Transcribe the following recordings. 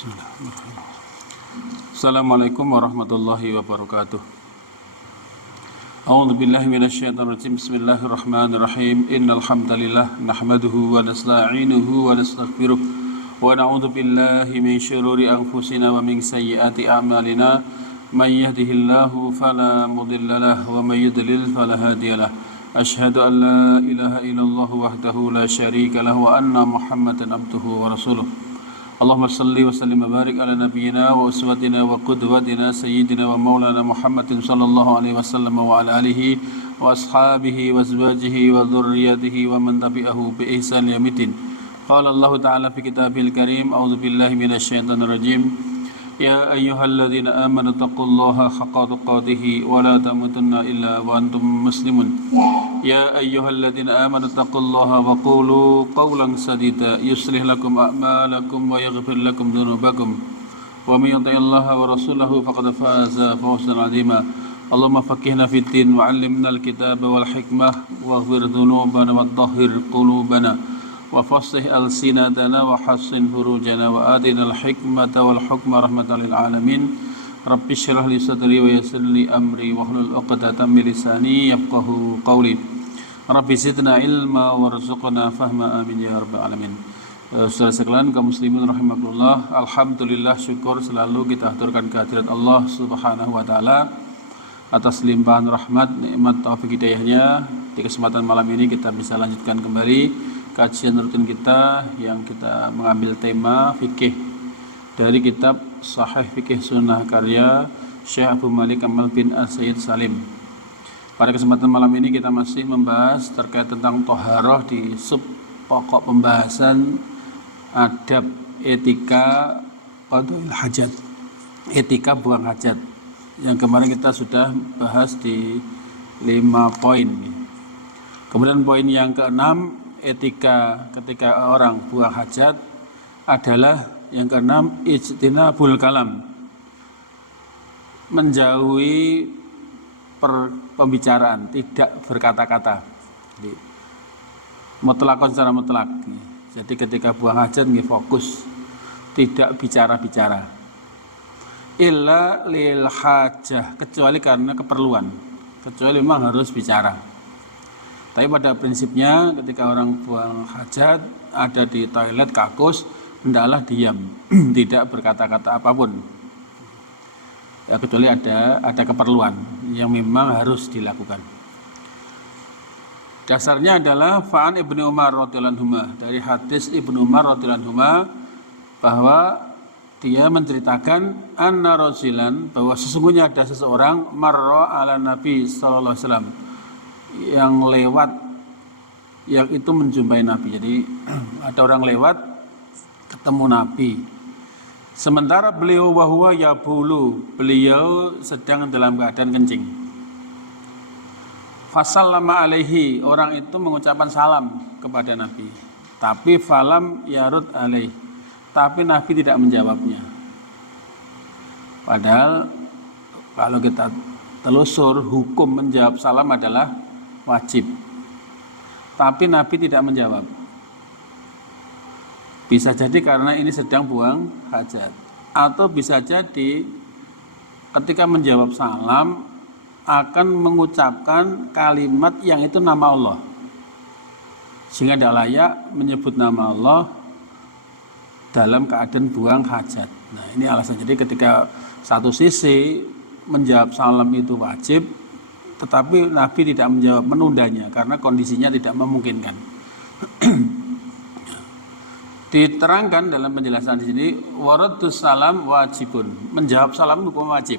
Bismillahirrahmanirrahim. Assalamualaikum warahmatullahi wabarakatuh. A'udzu billahi minasyaitonir rajim. Bismillahirrahmanirrahim. Innal hamdalillah nahmaduhu wa nasta'inuhu wa nastaghfiruh wa na'udzu billahi min syururi anfusina wa min sayyiati a'malina. May yahdihillahu fala mudhillalah wa may yudlil fala hadiyalah. Asyhadu an la ilaha illallah wahdahu la syarika lahu wa anna Muhammadan abduhu wa rasuluh. Allahumma salli wa sallim wa barik ala nabiyyina wa uswatina wa qudwatina sayyidina wa maulana Muhammadin sallallahu alaihi wasallam wa ala alihi wa ashabihi wa azwajihi wa dhurriyyatihi wa man tabi'ahu bi ihsan yaumiddin. Qala Allah ta'ala fi kitabil karim, a'udzu billahi minasyaitonir rajim. Ya ayyuhalladzina amanu taqullaha haqqa tuqatih wa la tamutunna illa wa antum muslimun. Ya ayyuhalladzina amanu taqullaha wa qulu qawlan sadida yuslih lakum a'malakum wa yaghfir lakum dhunubakum wa may yuti'illaha wa rasulahu faqad faza fawzan 'azima. Allahumma faqqihna fid din wa 'allimna al-kitaba wal hikmah waghfir dhunubana wa tahhir qulubana wa fassih alsinatana wa hassin furujana wa atina al-hikmata wal hukma rahmatan lil alamin. Rabbi shrah li sadri wa yassir li amri wa hlul 'uqdatam min lisani yafqahu qawli. Rabbi zidna ilma warzuqna fahma, amin ya rabbal alamin. Saudara sekalian kaum muslimin rahimakumullah, alhamdulillah, syukur selalu kita aturkan kehadirat Allah Subhanahu wa taala atas limpahan rahmat, nikmat, taufik hidayahnya. Di kesempatan malam ini kita bisa lanjutkan kembali kajian rutin kita yang kita mengambil tema fikih dari kitab Sahih Fikih Sunnah karya Syekh Abu Malik Kamal bin As-Sayyid Salim. Pada kesempatan malam ini kita masih membahas terkait tentang toharoh di sub pokok pembahasan adab etika qadul hajat, etika buang hajat, yang kemarin kita sudah bahas di 5 poin. Kemudian poin yang ke-6, etika ketika orang buang hajat adalah yang ke-6, ijtinabul kalam, menjauhi pembicaraan, tidak berkata-kata, mutlakon secara mutlak. Jadi ketika buang hajat fokus, tidak bicara-bicara, illa lil hajah, kecuali karena keperluan, kecuali memang harus bicara. Tapi pada prinsipnya ketika orang buang hajat ada di toilet kakus, hendaklah diam, tidak berkata-kata apapun. Ya, kecuali ada keperluan yang memang harus dilakukan. Dasarnya adalah Fa'an Ibnu Umar radhiyallahu anhu, dari hadis Ibnu Umar radhiyallahu anhu, bahwa dia menceritakan anna rajulan, bahwa sesungguhnya ada seseorang marra ala Nabi sallallahu alaihi wasallam, yang lewat, yang itu menjumpai Nabi. Jadi ada orang lewat ketemu Nabi, sementara beliau wahwa yabulu, beliau sedang dalam keadaan kencing. Fasallama alaihi, orang itu mengucapkan salam kepada Nabi, tapi falam yarud alaih, tapi Nabi tidak menjawabnya. Padahal kalau kita telusur, hukum menjawab salam adalah wajib, tapi Nabi tidak menjawab. Bisa jadi karena ini sedang buang hajat, atau bisa jadi ketika menjawab salam akan mengucapkan kalimat yang itu nama Allah, sehingga tidak layak menyebut nama Allah dalam keadaan buang hajat. Nah, ini alasan. Jadi ketika satu sisi menjawab salam itu wajib, tetapi Nabi tidak menjawab, menundanya karena kondisinya tidak memungkinkan. Diterangkan dalam penjelasan di sini, waradus salam wajibun, menjawab salam hukum wajib.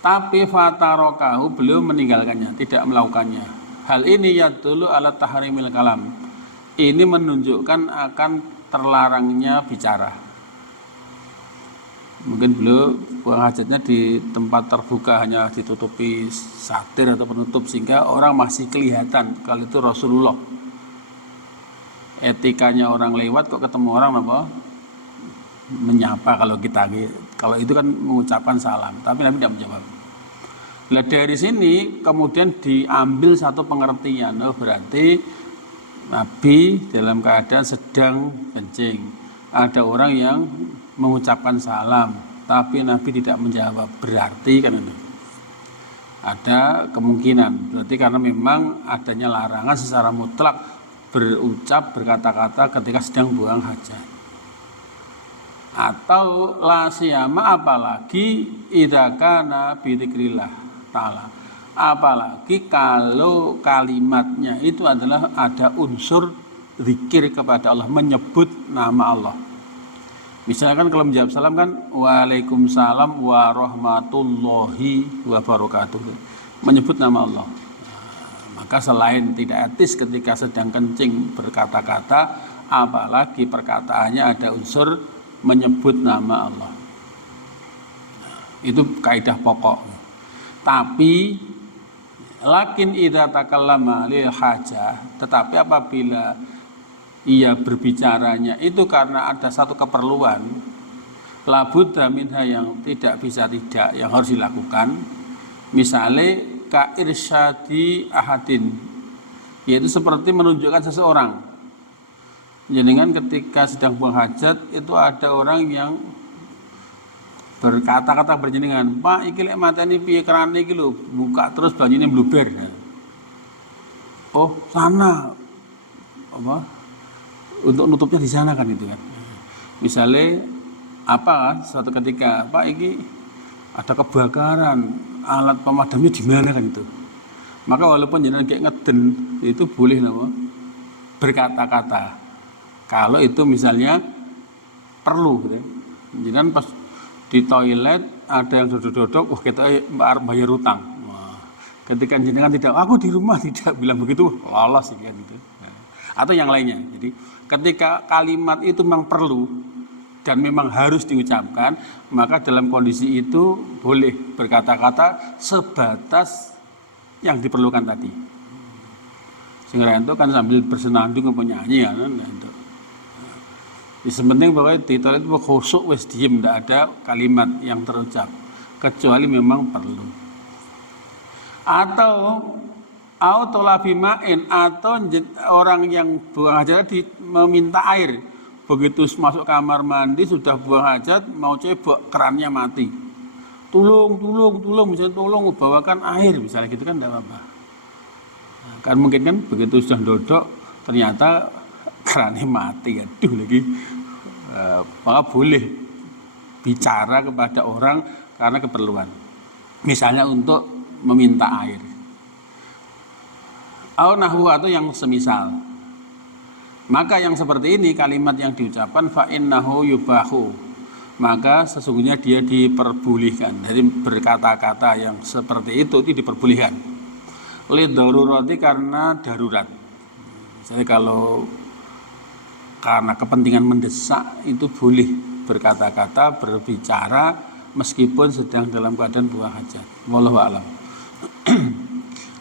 Tapi fatarokahu, beliau meninggalkannya, tidak melakukannya. Hal ini yadullu ala tahrimil kalam, ini menunjukkan akan terlarangnya bicara. Mungkin beliau buang hajatnya di tempat terbuka, hanya ditutupi satir atau penutup, sehingga orang masih kelihatan kalau itu Rasulullah. Etikanya orang lewat kok ketemu orang apa? Menyapa, kalau itu kan mengucapkan salam, tapi Nabi tidak menjawab. Nah, dari sini kemudian diambil satu pengertian, berarti Nabi dalam keadaan sedang kencing, ada orang yang mengucapkan salam tapi Nabi tidak menjawab, berarti kan itu ada kemungkinan, berarti karena memang adanya larangan secara mutlak berucap, berkata-kata ketika sedang buang hajat. Atau la siyama, apalagi idza kana bi dzikrillah taala, apalagi kalau kalimatnya itu adalah ada unsur zikir kepada Allah, menyebut nama Allah. Misalkan kalau menjawab salam kan waalaikumsalam warahmatullahi wabarakatuh, menyebut nama Allah. Maka selain tidak etis ketika sedang kencing berkata-kata, apalagi perkataannya ada unsur menyebut nama Allah. Itu kaidah pokok. Tapi lakin idza takallama lil hajah, tetapi apabila ia berbicaranya itu karena ada satu keperluan, labudda minha, yang tidak bisa tidak, yang harus dilakukan. Misalnya ka irsyadi ahadin, yaitu seperti menunjukkan seseorang. Jenengan ketika sedang buang hajat itu ada orang yang berkata-kata berjenengan, Pak iki lek mateni piye kerane iki lho, buka terus banyune mbluber. Oh, sana apa? Untuk nutupnya di sana kan itu kan. Misalnya apa suatu ketika, Pak iki ada kebakaran, alat pemadamnya di mana kan itu. Maka walaupun jenengan kayak ngeden itu boleh napa berkata-kata. Kalau itu misalnya perlu gitu. Jenengan pas di toilet ada yang dodok-dodok, wah kita bayar utang. Wah, ketika jenengan tidak, aku di rumah tidak bilang begitu, lolos sih kan gitu. Atau yang lainnya. Jadi ketika kalimat itu memang perlu dan memang harus diucapkan, maka dalam kondisi itu boleh berkata-kata sebatas yang diperlukan tadi. Sehingga itu kan sambil bersenandung atau nyanyi ya kan. Itu. Yang penting pokoknya di toilet itu khusyuk wis diem, tidak ada kalimat yang terucap kecuali memang perlu. Atau tolabimain, atau orang yang buang hajat meminta air, begitu masuk kamar mandi sudah buang hajat mau cebok kerannya mati, tolong misalnya tolong bawakan air misalnya gitu kan tidak apa-apa. Nah, kan mungkin kan begitu sudah dodok ternyata kerannya mati, aduh lagi, maka boleh bicara kepada orang karena keperluan, misalnya untuk meminta air. Atau yang semisal. Maka yang seperti ini kalimat yang diucapkan fa innahu yubahu, maka sesungguhnya dia diperbolehkan. Jadi berkata-kata yang seperti itu diperbolehkan. Li darurati, karena darurat. Misalnya kalau karena kepentingan mendesak itu boleh berkata-kata, berbicara meskipun sedang dalam keadaan buang hajat. Wallahu a'lam.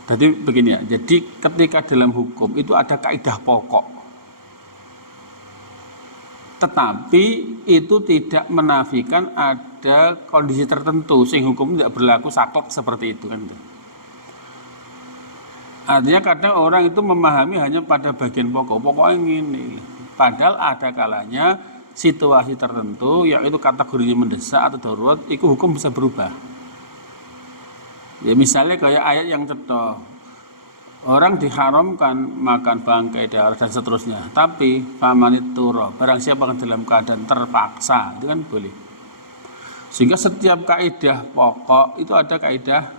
Jadi begini ya, jadi ketika dalam hukum itu ada kaidah pokok, tetapi itu tidak menafikan ada kondisi tertentu sehingga hukum tidak berlaku saklek seperti itu kan. Artinya kadang orang itu memahami hanya pada bagian pokoknya ini, padahal ada kalanya situasi tertentu yang itu kategorinya mendesak atau darurat, itu hukum bisa berubah. Ya misalnya kayak ayat yang cetok, orang diharamkan makan bangkai darah dan seterusnya, tapi famanit turo, barang siapa yang dalam keadaan terpaksa, itu kan boleh. Sehingga setiap kaidah pokok itu ada kaidah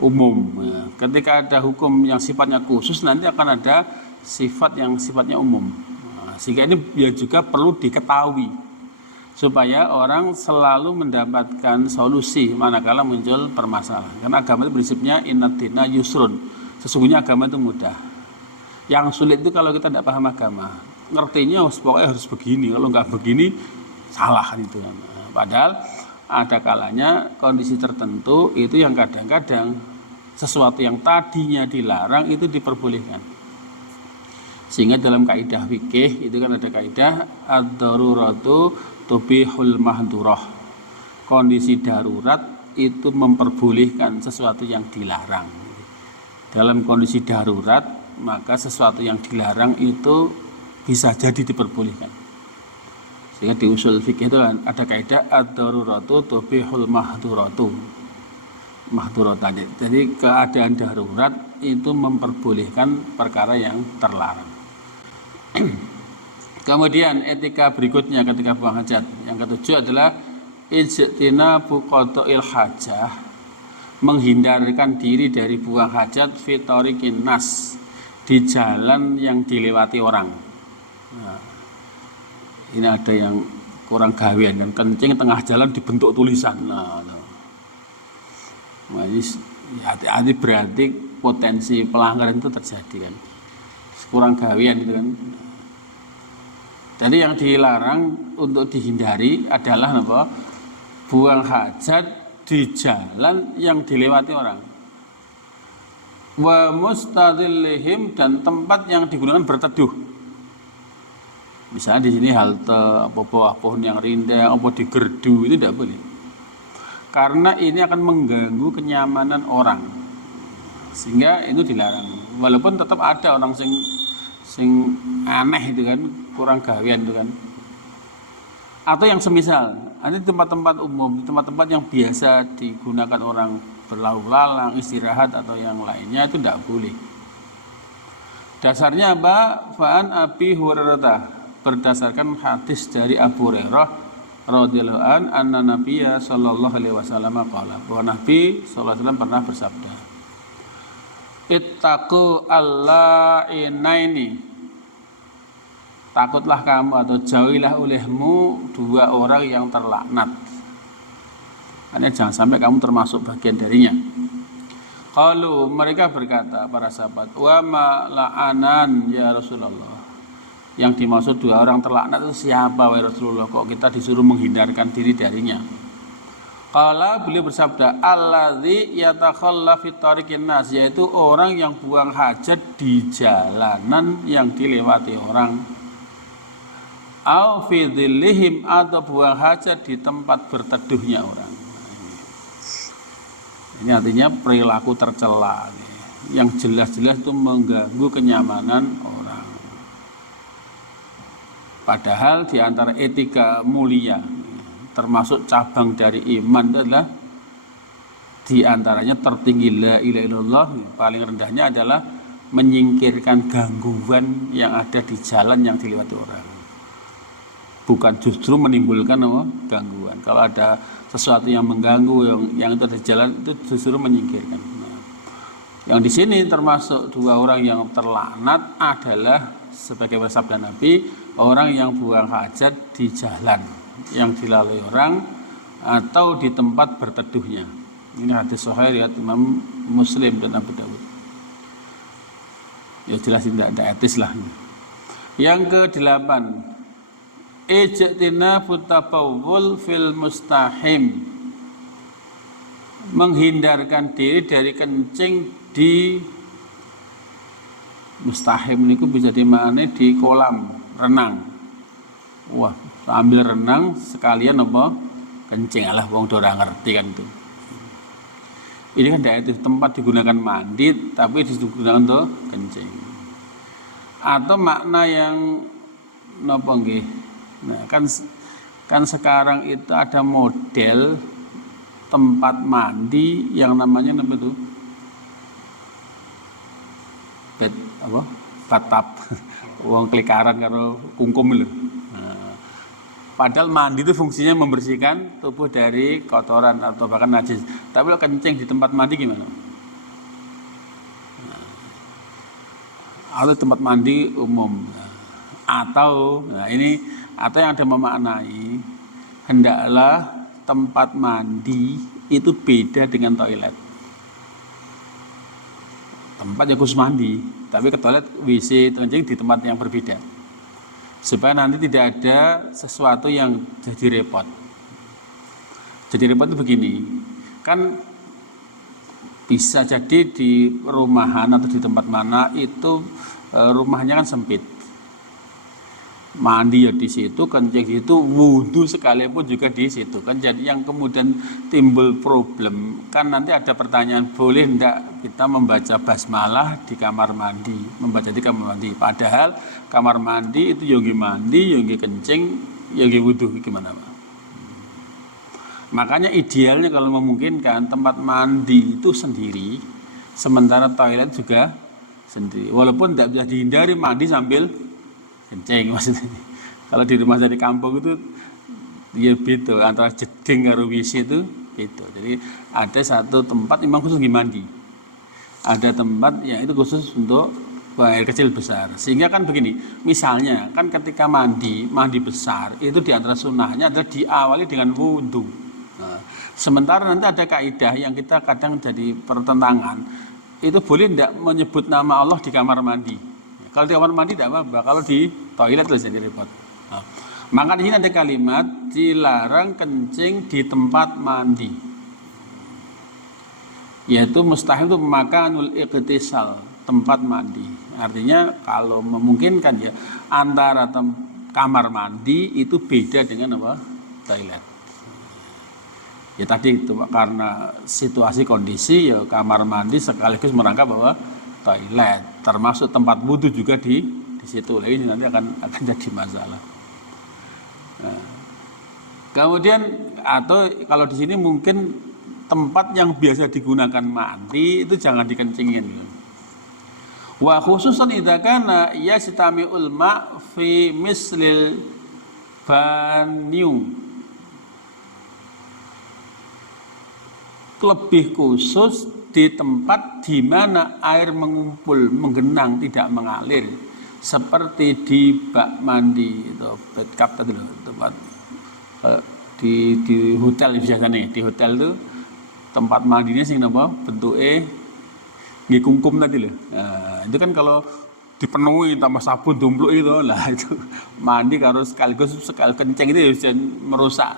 umum. Ya. Ketika ada hukum yang sifatnya khusus, nanti akan ada sifat yang sifatnya umum. Nah, sehingga ini ya juga perlu diketahui supaya orang selalu mendapatkan solusi manakala muncul permasalahan. Karena agama itu prinsipnya innad dina yusrun, sesungguhnya agama itu mudah. Yang sulit itu kalau kita tidak paham agama, ngertinya pokoknya harus begini, kalau nggak begini salah itu. Padahal ada kalanya kondisi tertentu itu yang kadang-kadang sesuatu yang tadinya dilarang itu diperbolehkan. Sehingga dalam kaidah fikih itu kan ada kaidah ad-daruratu tubihul mahdurah. Kondisi darurat itu memperbolehkan sesuatu yang dilarang. Dalam kondisi darurat maka sesuatu yang dilarang itu bisa jadi diperbolehkan. Sehingga di usul fikih itu ada kaidah ad-daruratu tubihul mahduratan. Jadi keadaan darurat itu memperbolehkan perkara yang terlarang. Kemudian etika berikutnya ketika buang hajat. Yang ketujuh adalah ijtinabu qada'il hajah, menghindarkan diri dari buang hajat fi tariqin nas, di jalan yang dilewati orang. Nah, ini ada yang kurang gawean kan, kencing tengah jalan dibentuk tulisan. Nah, ini hati-hati, berarti potensi pelanggaran itu terjadi kan, kurang gawean itu kan. Jadi yang dilarang untuk dihindari adalah apa? Buang hajat di jalan yang dilewati orang. Wa mustadillihim, dan tempat yang digunakan berteduh. Misalnya di sini halte, apa bawah pohon yang rindang, apa di gerdu, itu tidak boleh. Karena ini akan mengganggu kenyamanan orang. Sehingga itu dilarang. Walaupun tetap ada orang sing aneh itu kan, kurang gawean itu kan. Atau yang semisal, ada tempat-tempat umum, tempat-tempat yang biasa digunakan orang berlalu lalang, istirahat atau yang lainnya, itu tidak boleh. Dasarnya apa? Fa'an Abi Hurairah, berdasarkan hadis dari Abu Hurairah radhiyallahu an, anna Nabiyya sallallahu alaihi wasallam qala, bahwa Nabi sallallahu alaihi wasallam pernah bersabda, ittaqu allainaini, takutlah kamu atau jauhilah olehmu dua orang yang terlaknat. Artinya jangan sampai kamu termasuk bagian darinya. Qalu, mereka berkata para sahabat, wa ma la'anan ya Rasulullah. Yang dimaksud dua orang terlaknat itu siapa wahai Rasulullah, kok kita disuruh menghindarkan diri darinya? Qala, beliau bersabda, alladzi yatakhalla fi tariqin nas, yaitu orang yang buang hajat di jalanan yang dilewati orang. Au fi dhillihim, atau buang hajat di tempat berteduhnya orang. Ini artinya perilaku tercela yang jelas-jelas itu mengganggu kenyamanan orang. Padahal di antara etika mulia, termasuk cabang dari iman, adalah di antaranya tertinggi la ilaha illallah, paling rendahnya adalah menyingkirkan gangguan yang ada di jalan yang dilewati orang. Bukan justru menimbulkan gangguan. Kalau ada sesuatu yang mengganggu yang itu ada di jalan, itu justru menyingkirkan. Nah, yang di sini termasuk dua orang yang terlaknat adalah sebagai bersabda Nabi, orang yang buang hajat di jalan yang dilalui orang atau di tempat berteduhnya. Ini hadis sahih riwayat Imam Muslim dan Abu Dawud. Ya jelas tidak ada etis lah. Yang ke-8, ijtinabu tabawul fil mustahim, menghindarkan diri dari kencing di mustahim. Ini bisa dimaknai di kolam renang. Wah, sambil renang sekalian apa? Kencing, alah wong ora ngerti kan itu. Ini kan daerah itu tempat digunakan mandi tapi digunakan untuk kencing. Atau makna yang napa nggih? Nah, kan sekarang itu ada model tempat mandi yang namanya apa itu? Batap. Wong klikaran karo kungkum lho. Nah, padahal mandi itu fungsinya membersihkan tubuh dari kotoran atau bahkan najis. Tapi kalau kencing di tempat mandi gimana? Nah, atau tempat mandi umum. Atau yang ada memaknai hendaklah tempat mandi itu beda dengan toilet. Tempat yang khusus mandi, tapi ke toilet WC kencing di tempat yang berbeda, supaya nanti tidak ada sesuatu yang jadi repot. Jadi repot itu begini, kan bisa jadi di rumahan atau di tempat mana itu rumahnya kan sempit. Mandi ya di situ, kencing di situ, wudhu sekalipun juga di situ kan. Jadi yang kemudian timbul problem kan, nanti ada pertanyaan, boleh enggak kita membaca basmalah di kamar mandi, membaca di kamar mandi, padahal kamar mandi itu yogi mandi, yogi kencing, ya wudhu gimana Pak? Makanya idealnya kalau memungkinkan tempat mandi itu sendiri, sementara toilet juga sendiri. Walaupun tidak bisa dihindari mandi sambil kencing maksudnya. Kalau di rumah saya di kampung itu ya beda antara jeding karo WC itu beda. Jadi ada satu tempat memang khusus mandi. Ada tempat yang itu khusus untuk buang air kecil besar. Sehingga kan begini, misalnya kan ketika mandi besar itu di antara sunnahnya adalah diawali dengan wudhu. Nah, sementara nanti ada kaidah yang kita kadang jadi pertentangan, itu boleh tidak menyebut nama Allah di kamar mandi. Kalau di kamar mandi tidak apa-apa, kalau di toilet itu jadi repot. Nah, maka di sini ada kalimat dilarang kencing di tempat mandi, yaitu mustahil itu makanul iqtisal, tempat mandi. Artinya kalau memungkinkan ya antara kamar mandi itu beda dengan apa? Toilet. Ya tadi itu karena situasi kondisi ya kamar mandi sekaligus merangkap bahwa toilet, termasuk tempat wudhu juga di situ. Ini nanti akan jadi masalah. Nah, kemudian atau kalau di sini mungkin tempat yang biasa digunakan mandi itu jangan dikencingin. Wa khususan idza kana yastami'ul ma' fi mislil banyu. Lebih khusus di tempat di mana air mengumpul, menggenang, tidak mengalir, seperti di bak mandi itu bathtub tadi loh, tempat di hotel biasanya. Di hotel itu tempat mandinya sing napa bentuke nggih kungkum tadi loh. Nah, itu kan kalau dipenuhi tambah sabun dumpluk itu lah itu mandi harus sekaligus sekali kencing itu bisa merusak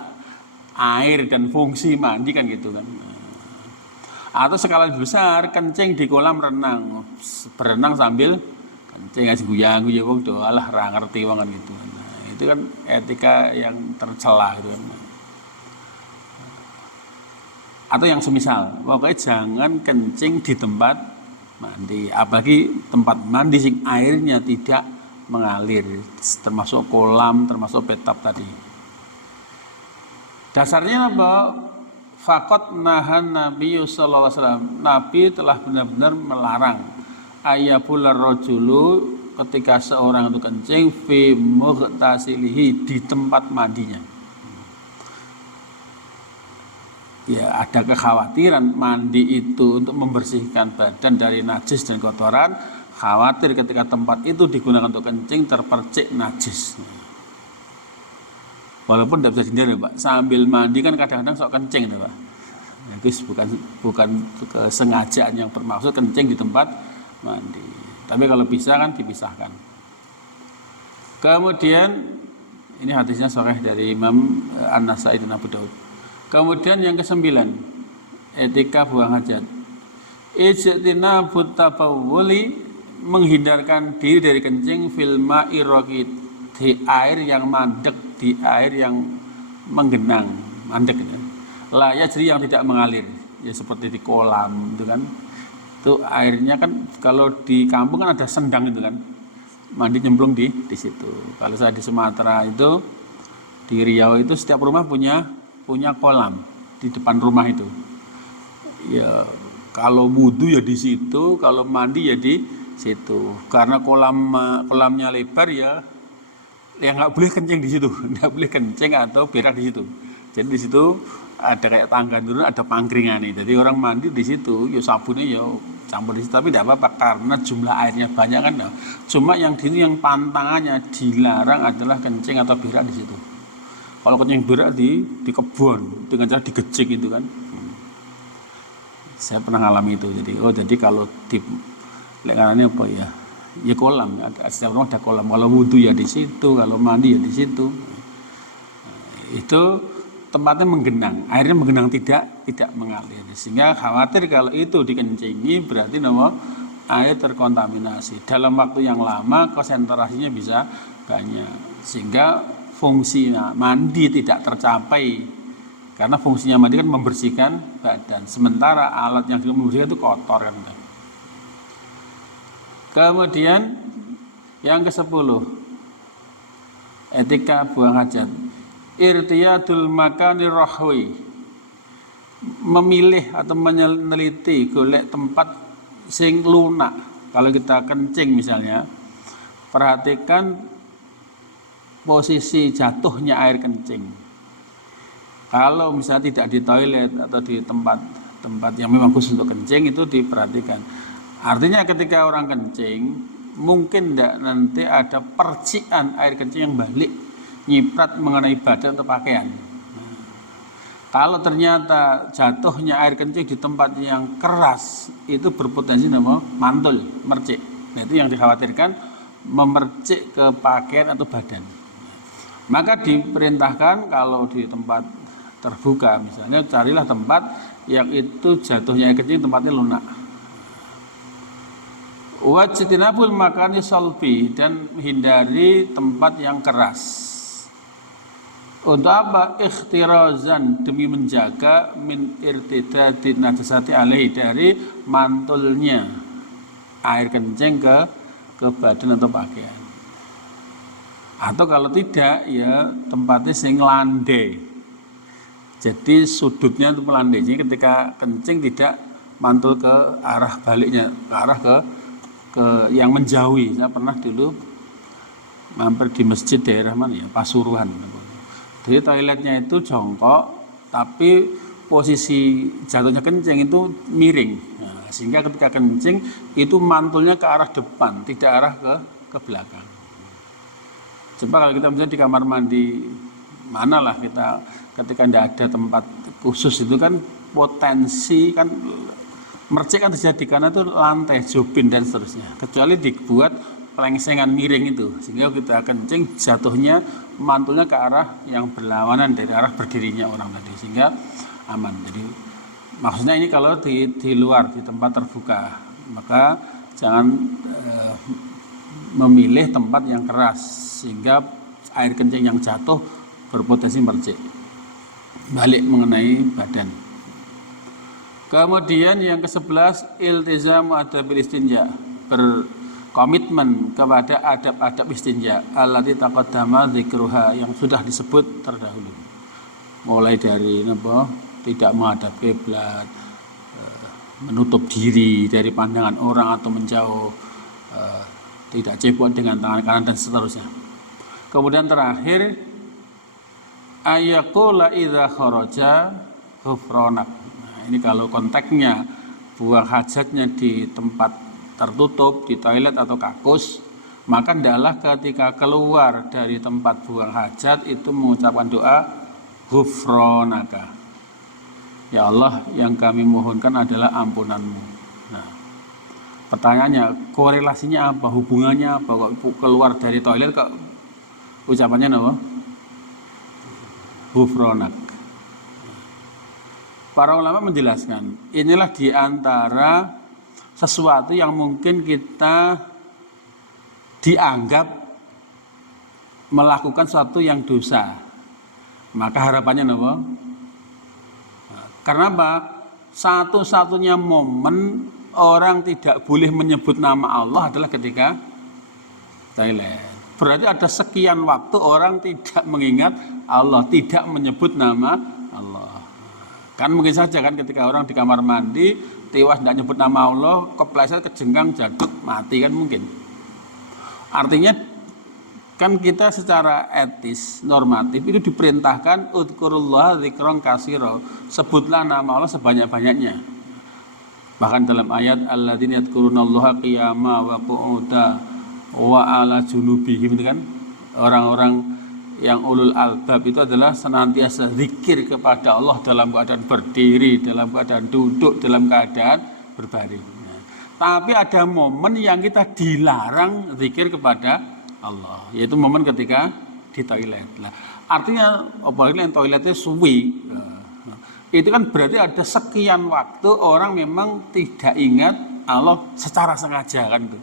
air dan fungsi mandi kan gitu kan. Atau skala besar kencing di kolam renang, berenang sambil kencing aja guyang-guyang wong do alah ra ngerti wong kan gitu. Nah, itu kan etika yang tercela gitu kan. Atau yang semisal, pokoknya jangan kencing di tempat mandi, apalagi tempat mandi sing airnya tidak mengalir, termasuk kolam, termasuk bathtub tadi. Dasarnya apa? Fakot nahan Nabi sallallahu alaihi wasallam. Nabi telah benar-benar melarang ayabular rojulu ketika seorang itu kencing fi mughtasilihi di tempat mandinya. Ya ada kekhawatiran mandi itu untuk membersihkan badan dari najis dan kotoran. Khawatir ketika tempat itu digunakan untuk kencing terpercik najis. Walaupun tidak bisa dihindari Pak, sambil mandi kan kadang-kadang sok kencing Pak. Itu bukan kesengajaan yang bermaksud kencing di tempat mandi. Tapi kalau bisa kan dipisahkan. Kemudian ini hadisnya sahih dari Imam An-Nasai dan Abu Daud. Kemudian yang ke-9, etika buang hajat. Ijtinabut tabawuli, menghindarkan diri dari kencing fil ma'i raqid, di air yang mandek, di air yang menggenang, mandek gitu. Laya jadi yang tidak mengalir, ya seperti di kolam itu kan. Itu airnya kan kalau di kampung kan ada sendang itu kan. Mandi nyemplung di situ. Kalau saya di Sumatera itu di Riau itu setiap rumah punya kolam di depan rumah itu. Ya kalau wudhu ya di situ, kalau mandi ya di situ. Karena kolamnya lebar ya nggak boleh kencing di situ, nggak boleh kencing atau berak di situ. Jadi di situ ada kayak tangga turun, ada pangkringan nih. Jadi orang mandi di situ, ya sabunnya ya campur di situ, tapi tidak apa-apa karena jumlah airnya banyak kan. Nah. Cuma yang di situ yang pantangannya dilarang adalah kencing atau berak di situ. Kalau kencing berak di kebun dengan cara digecik itu kan. Saya pernah ngalami itu. Jadi kalau di lingkarannya apa ya? Ya kolam, setiap rumah ada kolam. Kalau wudhu ya di situ, kalau mandi ya di situ. Itu tempatnya menggenang, airnya menggenang tidak mengalir. Sehingga khawatir kalau itu dikencingi berarti air terkontaminasi. Dalam waktu yang lama konsentrasinya bisa banyak. Sehingga fungsi mandi tidak tercapai. Karena fungsinya mandi kan membersihkan badan. Sementara alat yang membersihkan itu kotor kan. Kemudian yang ke-10, etika buang hajat. irtiyadul makanir rahwi, memilih atau meneliti golek tempat sing lunak. Kalau kita kencing misalnya, perhatikan posisi jatuhnya air kencing. Kalau misalnya tidak di toilet atau di tempat yang memang khusus untuk kencing, itu diperhatikan. Artinya ketika orang kencing, mungkin tidak nanti ada percikan air kencing yang balik nyiprat mengenai badan atau pakaian. Kalau ternyata jatuhnya air kencing di tempat yang keras, itu berpotensi mantul, mercik. Nah, itu yang dikhawatirkan, memercik ke pakaian atau badan. Maka diperintahkan kalau di tempat terbuka misalnya, carilah tempat yang itu jatuhnya air kencing tempatnya lunak. Wajtinabul makani salbi, dan hindari tempat yang keras. Untuk apa? Ikhtirazan, demi menjaga min irtidadi najasati alaihi, dari mantulnya air kencing ke badan atau pakaian. Atau kalau tidak, ya tempatnya sing landai. Jadi sudutnya itu melandai. Jadi ketika kencing tidak mantul ke arah baliknya, ke arah ke yang menjauhi. Saya pernah dulu mampir di masjid daerah mana ya, Pasuruan. Jadi toiletnya itu jongkok, tapi posisi jatuhnya kencing itu miring. Nah, sehingga ketika kencing itu mantulnya ke arah depan, tidak arah ke belakang. Coba kalau kita misalnya di kamar mandi mana lah, kita ketika tidak ada tempat khusus itu kan potensi kan mercik kan terjadi karena itu lantai, jubin dan seterusnya. Kecuali dibuat pelengsengan miring itu, sehingga kita kencing jatuhnya mantulnya ke arah yang berlawanan dari arah berdirinya orang tadi, sehingga aman. Jadi maksudnya ini kalau di luar, di tempat terbuka, maka jangan memilih tempat yang keras sehingga air kencing yang jatuh berpotensi mercik balik mengenai badan. Kemudian yang ke-11, iltizamu adabil istinja, berkomitmen kepada adab-adab istinja allati taqaddama dzikruha, yang sudah disebut terdahulu. Mulai dari tidak menghadap kiblat, menutup diri dari pandangan orang atau menjauh, tidak cebok dengan tangan kanan dan seterusnya. Kemudian terakhir, ayaqula idza kharaja ghufranak. Ini kalau konteksnya buang hajatnya di tempat tertutup, di toilet atau kakus, maka hendaklah ketika keluar dari tempat buang hajat itu mengucapkan doa ghufranaka. Ya Allah, yang kami mohonkan adalah ampunanmu. Nah, pertanyaannya, korelasinya apa? Hubungannya apa? Kok keluar dari toilet kok ucapannya apa? Ghufranak. Para ulama menjelaskan, inilah diantara sesuatu yang mungkin kita dianggap melakukan sesuatu yang dosa. Maka harapannya apa? Karena apa? Satu-satunya momen orang tidak boleh menyebut nama Allah adalah ketika toilet. Berarti ada sekian waktu orang tidak mengingat Allah, tidak menyebut nama Allah. Kan mungkin saja kan ketika orang di kamar mandi tiwas tidak nyebut nama Allah, kepleset, kejengkang, jaduk, mati kan mungkin. Artinya kan kita secara etis, normatif itu diperintahkan udkurullah dzikran katsira, sebutlah nama Allah sebanyak-banyaknya. Bahkan dalam ayat alladzina yadhkurunallaha qiyama wa qu'uda wa ala junubihim, itu kan orang-orang yang ulul albab itu adalah senantiasa zikir kepada Allah dalam keadaan berdiri, dalam keadaan duduk, dalam keadaan berbaring. Nah, tapi ada momen yang kita dilarang zikir kepada Allah, yaitu momen ketika di toilet. Nah, artinya apalagi yang toiletnya suwi, itu kan berarti ada sekian waktu orang memang tidak ingat Allah secara sengaja kan itu.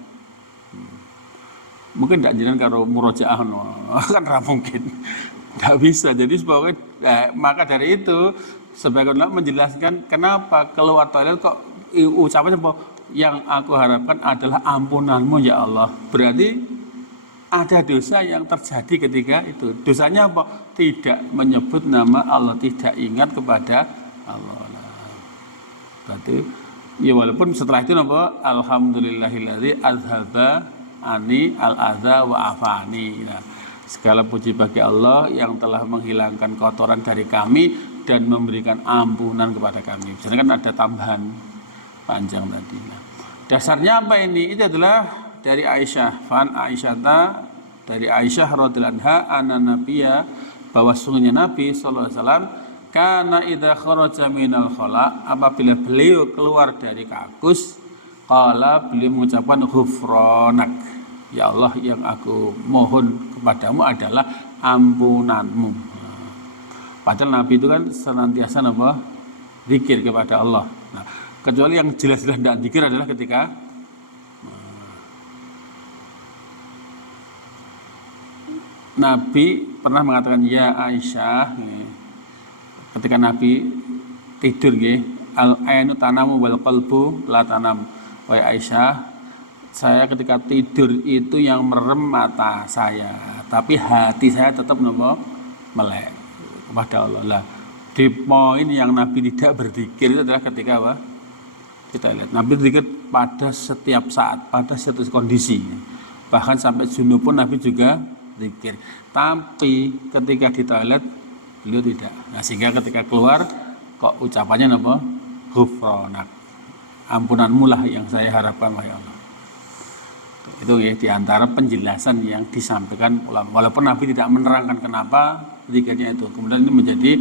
Mungkin tidak jalan karo murojaah kan tidak mungkin, tidak bisa. Jadi maka dari itu sebagian ulama menjelaskan kenapa keluar toilet kok ucapannya bahwa yang aku harapkan adalah ampunanmu ya Allah. Berarti ada dosa yang terjadi ketika itu. Dosanya apa? Tidak menyebut nama Allah, tidak ingat kepada Allah. Berarti ya walaupun setelah itu apa? Alhamdulillahilladzi azhaba ani al-adza wa afani. Nah, segala puji bagi Allah yang telah menghilangkan kotoran dari kami dan memberikan ampunan kepada kami. Jadi kan ada tambahan panjang tadi. Nah, dasarnya apa ini? Itu adalah dari Aisyah, dari Aisyah radhiyallahu anha, anna nabiyya, bahwa sungguhnya Nabi sallallahu alaihi wasallam kana idza kharaja minal khala, apabila beliau keluar dari kakus, qala, beliau mengucapkan ghufranak, ya Allah, yang aku mohon kepadamu adalah ampunanmu. Padahal Nabi itu kan senantiasa apa? Zikir kepada Allah. Nah, kecuali yang jelas-jelas tidak zikir adalah ketika Nabi pernah mengatakan, ya Aisyah, ketika Nabi tidur, al-ainu tanamu wal qalbu la tanam. Wahai Aisyah, saya ketika tidur itu yang merem mata saya, tapi hati saya tetap melek kepada Allah. Lah, di poin yang Nabi tidak berzikir itu adalah ketika apa? Kita lihat Nabi berzikir pada setiap saat, pada setiap kondisi. Bahkan sampai junub pun Nabi juga zikir, tapi ketika di toilet beliau tidak. Nah, sehingga ketika keluar kok ucapannya apa? Ghufranak, ampunanmu lah yang saya harapkan wahai Allah. Itu ya diantara penjelasan yang disampaikan ulama. Walaupun Nabi tidak menerangkan kenapa zikirnya itu. Kemudian ini menjadi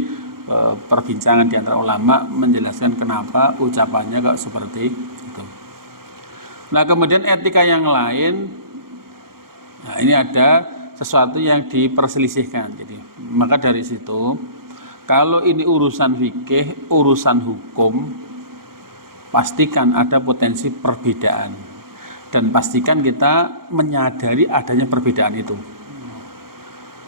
perbincangan di antara ulama menjelaskan kenapa ucapannya kok seperti itu. Nah, kemudian etika yang lain, nah ini ada sesuatu yang diperselisihkan. Jadi, maka dari situ, kalau ini urusan fikih, urusan hukum, pastikan ada potensi perbedaan dan pastikan kita menyadari adanya perbedaan itu.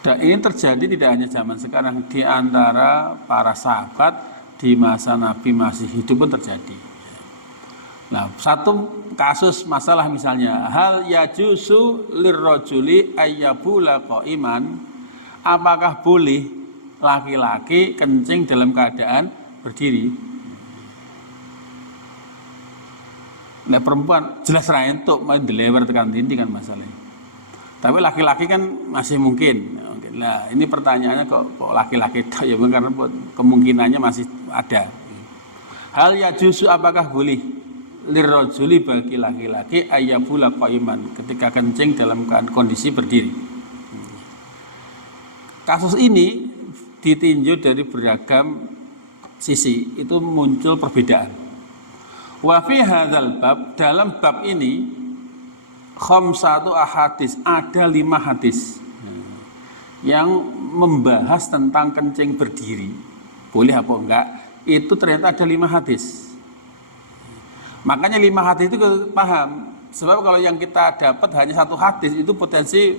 Dan ini terjadi tidak hanya zaman sekarang, di antara para sahabat di masa Nabi masih hidup pun terjadi. Nah, satu kasus masalah misalnya, hal yajuzu lirrajuli ayyabula qaiman, apakah boleh laki-laki kencing dalam keadaan berdiri? Nah, perempuan jelas ra entuk main dilewer tekan dindi kan masalahnya. Tapi laki-laki kan masih mungkin. Nah, ini pertanyaannya kok laki-laki ya, karena kemungkinannya masih ada. Hal yajuzu, apakah boleh lirrajuli, bagi laki-laki, ayyabula qaiman, ketika kencing dalam kondisi berdiri. Kasus ini ditinjau dari beragam sisi, itu muncul perbedaan. Wa fi hadzal bab, dalam bab ini khamsatu ahadits, ada 5 hadis yang membahas tentang kencing berdiri, boleh apa enggak, itu ternyata ada 5 hadis. Makanya 5 hadis itu paham. Sebab kalau yang kita dapat hanya 1 hadis, itu potensi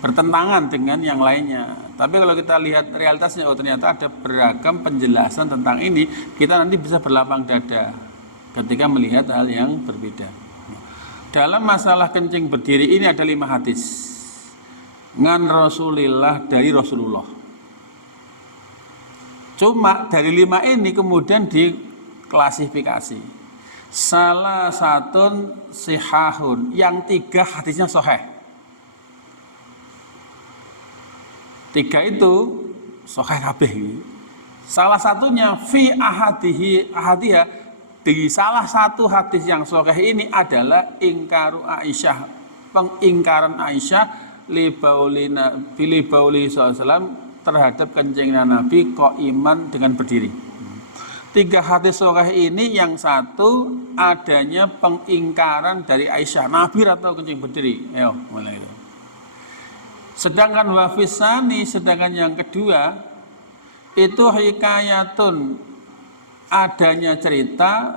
bertentangan dengan yang lainnya. Tapi kalau kita lihat realitasnya, oh ternyata ada beragam penjelasan tentang ini, kita nanti bisa berlapang dada ketika melihat hal yang berbeda. Dalam masalah kencing berdiri ini ada 5 hadis. Ngan Rasulillah, dari Rasulullah. Cuma dari 5 ini kemudian diklasifikasi. Salah satu sihahun, yang 3 hadisnya sahih. 3 itu sahih kabeh. Salah satunya fi ahadiha, di salah satu hadis yang sahih ini adalah ingkaru Aisyah, pengingkaran Aisyah li bauli sallallahu terhadap kencingnya Nabi qaiman, dengan berdiri. 3 hadis sahih ini, yang satu adanya pengingkaran dari Aisyah, Nabi atau kencing berdiri. Ayo, mulai itu. Sedangkan wafisani, sedangkan yang kedua itu hikayatun, adanya cerita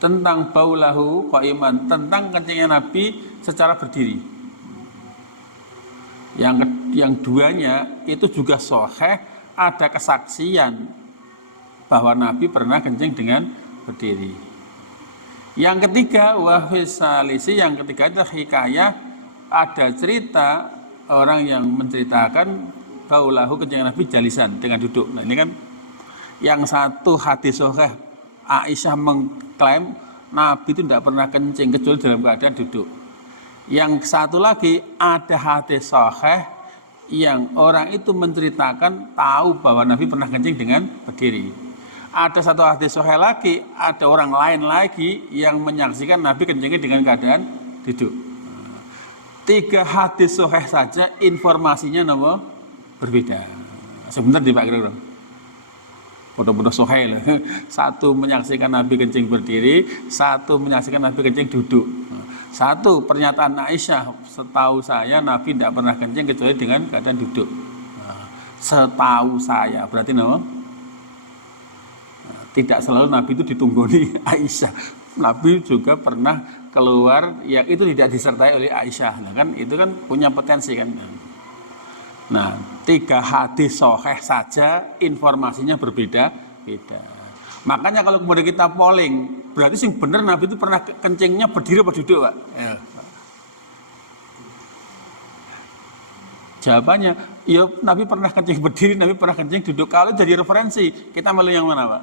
tentang baulahu qaiman, tentang kencingnya Nabi secara berdiri. Yang duanya itu juga sahih, ada kesaksian bahwa Nabi pernah kencing dengan berdiri. Yang ketiga wafisalisi, yang ketiga itu hikayah ada cerita orang yang menceritakan baulahu kencing Nabi jalisan dengan duduk. Nah, ini kan yang satu hadis sahih Aisyah mengklaim Nabi itu tidak pernah kencing kecuali dalam keadaan duduk. Yang satu lagi ada hadis sahih yang orang itu menceritakan tahu bahwa Nabi pernah kencing dengan berdiri. Ada satu hadis sahih lagi, ada orang lain lagi yang menyaksikan Nabi kencingnya dengan keadaan duduk. 3 hadis sahih saja informasinya berbeda. Sebentar di Pak Kira. Foto-foto sahih loh. Satu menyaksikan Nabi kencing berdiri, satu menyaksikan Nabi kencing duduk. Satu pernyataan Aisyah, setahu saya Nabi tidak pernah kencing kecuali dengan keadaan duduk. Setahu saya, berarti tidak selalu Nabi itu ditunggoni Aisyah. Nabi juga pernah keluar yang itu tidak disertai oleh Aisyah. Nah, kan itu kan punya potensi kan. Nah, 3 hadis sahih saja informasinya berbeda-beda. Makanya kalau kemudian kita polling, berarti sing bener Nabi itu pernah kencingnya berdiri atau duduk, Pak? Ya. Jawabannya, ya Nabi pernah kencing berdiri, Nabi pernah kencing duduk. Kalau jadi referensi, kita milih yang mana, Pak?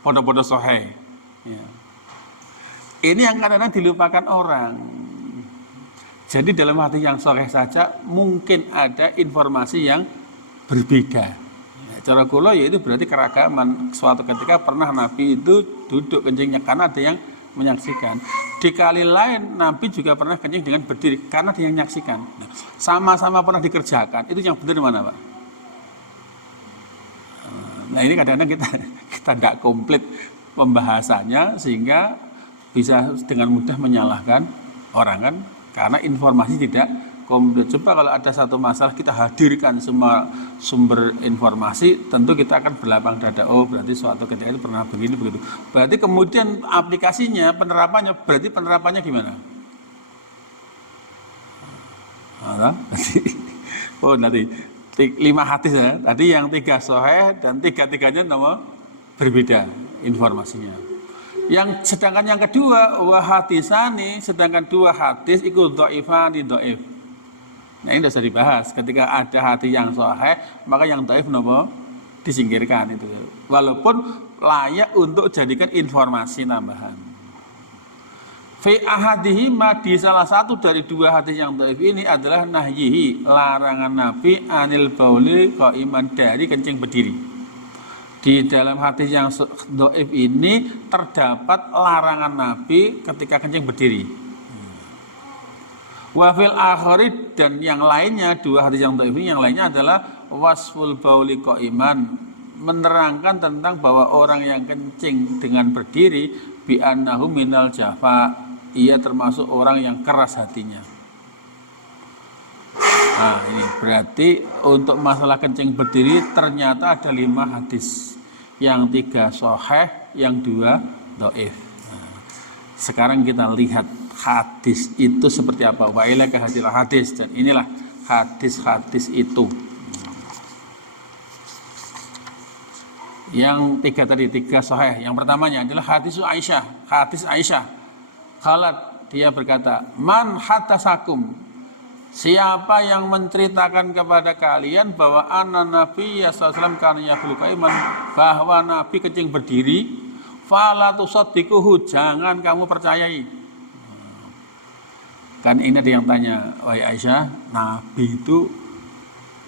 Foto-foto sahih. Ya. Ini yang kadang-kadang dilupakan orang. Jadi dalam hadis yang sahih saja mungkin ada informasi yang berbeda. Cara kula ya itu berarti keragaman. Suatu ketika pernah Nabi itu duduk kencingnya karena ada yang menyaksikan. Di kali lain Nabi juga pernah kencing dengan berdiri karena ada yang menyaksikan. Nah, sama-sama pernah dikerjakan. Itu yang benar mana, Pak? Nah, ini kadang-kadang kita tidak komplit pembahasannya sehingga bisa dengan mudah menyalahkan orang kan karena informasi tidak komplit. Coba kalau ada satu masalah kita hadirkan semua sumber informasi, tentu kita akan berlapang dada. Oh, berarti suatu ketika itu pernah begini begitu. Berarti kemudian aplikasinya, penerapannya gimana? Oh, nanti 5 hadis ya. Tadi yang 3 sahih dan 3-3-nya berbeda informasinya. Sedangkan yang kedua hadisani, sedangkan 2 hadis ikut dhaifani dhaif. Nah, ini tidak usah dibahas. Ketika ada hadis yang sahih, maka yang dhaif disingkirkan itu. Walaupun layak untuk jadikan informasi tambahan. Fi ahadihima, di salah satu dari 2 hadis yang dhaif ini adalah nahyihi, larangan Nabi anil bauli qaiman, dari kencing berdiri. Di dalam hadis yang dhaif ini terdapat larangan Nabi ketika kencing berdiri. Wafil akhari, dan yang lainnya 2 hadis yang dhaif ini yang lainnya adalah wasful bauli qaiman, menerangkan tentang bahwa orang yang kencing dengan berdiri bi annahu minal jafa, ia termasuk orang yang keras hatinya. Nah, ini berarti untuk masalah kencing berdiri ternyata ada 5 hadis, yang 3 sahih, yang 2 dhaif. Nah, sekarang kita lihat hadis itu seperti apa. Wa ilaika hadil hadis, dan inilah hadis-hadis itu. Yang 3 tadi, 3 sahih. Yang pertamanya adalah hadis Aisyah. Khalat, dia berkata, man hatasakum, siapa yang menceritakan kepada kalian bahwa anna Nabi sallallahu alaihi wasallam bahwa Nabi kencing berdiri, fala tusaddiquhu, jangan kamu percayai. Kan ini ada yang tanya, wahai Aisyah, Nabi itu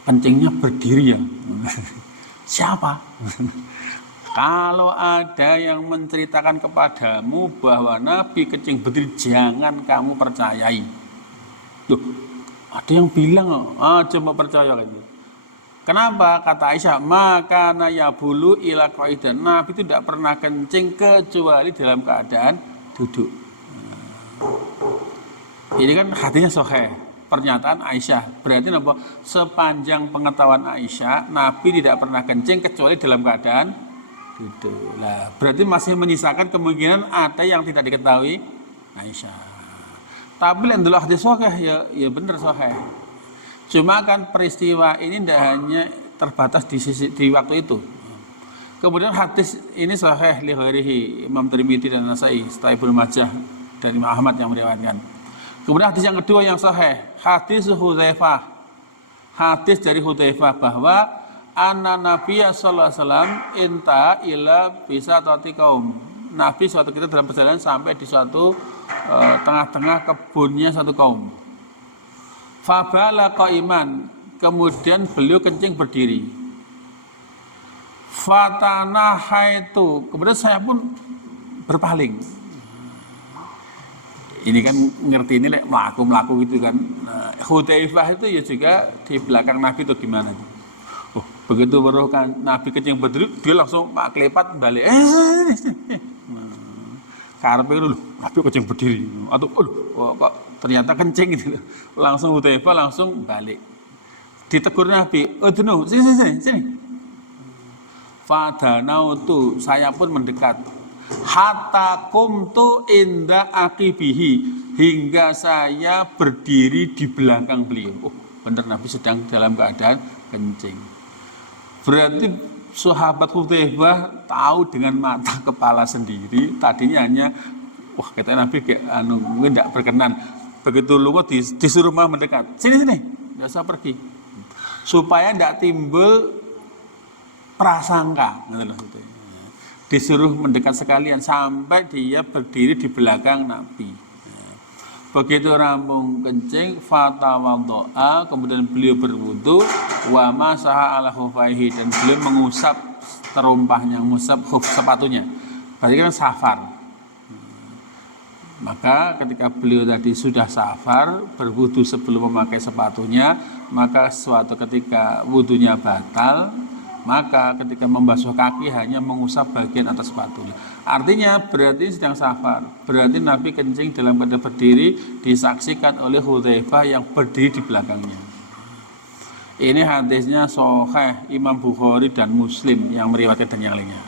kencingnya berdiri ya? Siapa? Kalau ada yang menceritakan kepadamu bahwa Nabi kencing berdiri, jangan kamu percayai. Loh, ada yang bilang, coba percaya gitu. Kenapa? Kata Aisyah, maka yabulu ila qaidan, Nabi itu tidak pernah kencing kecuali dalam keadaan duduk. Ini kan hadisnya sahih, pernyataan Aisyah. Berarti apa? Sepanjang pengetahuan Aisyah, Nabi tidak pernah kencing kecuali dalam keadaan duduk. Lah, berarti masih menyisakan kemungkinan ada yang tidak diketahui Aisyah. Tapi yang dulu hadis sahih ya benar sahih. Cuma kan peristiwa ini tidak hanya terbatas di waktu itu. Kemudian hadis ini sahih li ghairihi, Imam Tirmidzi dan Nasai, setelah Ibnu Majah dan Imam Ahmad yang meriwayatkan. Kemudian hadis yang kedua yang sahih, hadis Hudzaifah. Hadis dari Hudzaifah bahwa anna Nabiya sallallahu alaihi wasallam inta ila bisa tati kaum. Nabi suatu kita dalam perjalanan sampai di suatu tengah-tengah kebunnya satu kaum. Fabala qaiman, kemudian beliau kencing berdiri. Fatanahaitu, kemudian saya pun berpaling. Ini kan ngerti ini melaku gitu kan. Hudzaifah itu ya juga di belakang Nabi itu gimana? Oh, begitu baru kan Nabi kencing berdiri, dia langsung pak kelepat balik. Karena dulu Nabi kencing berdiri, atau kok ternyata kencing gitu. Langsung Hudzaifah langsung balik. Ditegur Nabi, no, sini. Fadanautu, saya pun mendekat. Hatta kumtu inda akibihi, hingga saya berdiri di belakang beliau. Oh, benar Nabi sedang dalam keadaan kencing. Berarti sahabat Hudzaifah tahu dengan mata kepala sendiri. Tadinya hanya, wah kata Nabi kayak mungkin tidak berkenan. Begitu luwes disuruh mah mendekat. Sini, biasa pergi. Supaya tidak timbul prasangka, disuruh mendekat sekalian sampai dia berdiri di belakang Nabi. Begitu rampung kencing, fatawaddoa, kemudian beliau berwudu, wa masaha ala khufaihi, dan beliau mengusap terumpahnya, mengusap khuf sepatunya. Berarti kan safar. Maka ketika beliau tadi sudah safar, berwudu sebelum memakai sepatunya, maka suatu ketika wudunya batal, maka ketika membasuh kaki hanya mengusap bagian atas sepatunya. Artinya berarti sedang safar. Berarti Nabi kencing dalam keadaan berdiri disaksikan oleh Hudzaifah yang berdiri di belakangnya. Ini hadisnya sahih Imam Bukhari dan Muslim yang meriwayatkan dan yang lainnya.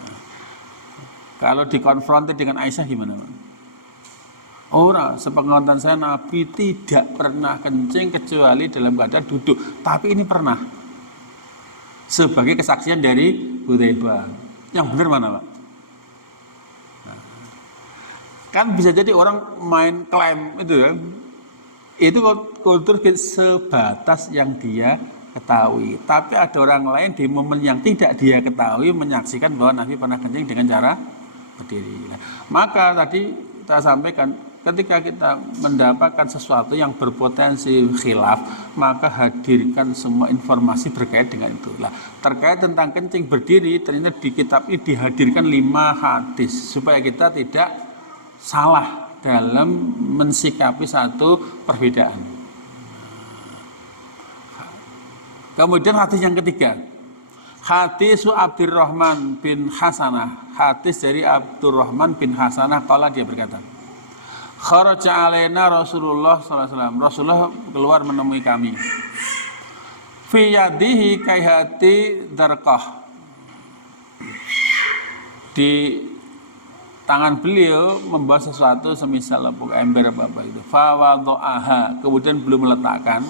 Kalau dikonfrontir dengan Aisyah gimana? Ora, sepengetahuan saya Nabi tidak pernah kencing kecuali dalam keadaan duduk. Tapi ini pernah. Sebagai kesaksian dari Hudzaifah. Yang benar mana, Pak? Nah, kan bisa jadi orang main klaim itu ya. Itu kultur sebatas yang dia ketahui. Tapi ada orang lain di momen yang tidak dia ketahui menyaksikan bahwa Nabi pernah kencing dengan cara berdiri. Nah, maka tadi kita sampaikan, ketika kita mendapatkan sesuatu yang berpotensi khilaf, maka hadirkan semua informasi berkait dengan itu. Nah, terkait tentang kencing berdiri, ternyata di kitab ini dihadirkan 5 hadis supaya kita tidak salah dalam mensikapi satu perbedaan. Kemudian hadis yang ketiga, hadis Abdurrahman bin Hasanah, hadis dari Abdurrahman bin Hasanah, qala dia berkata, kharaja alaina Rasulullah sallallahu alaihi wasallam. Rasulullah keluar menemui kami. Fi yadihi kaihati darqah. Di tangan beliau membawa sesuatu semisal ember apa itu. Fa wada'aha, kemudian beliau meletakkan.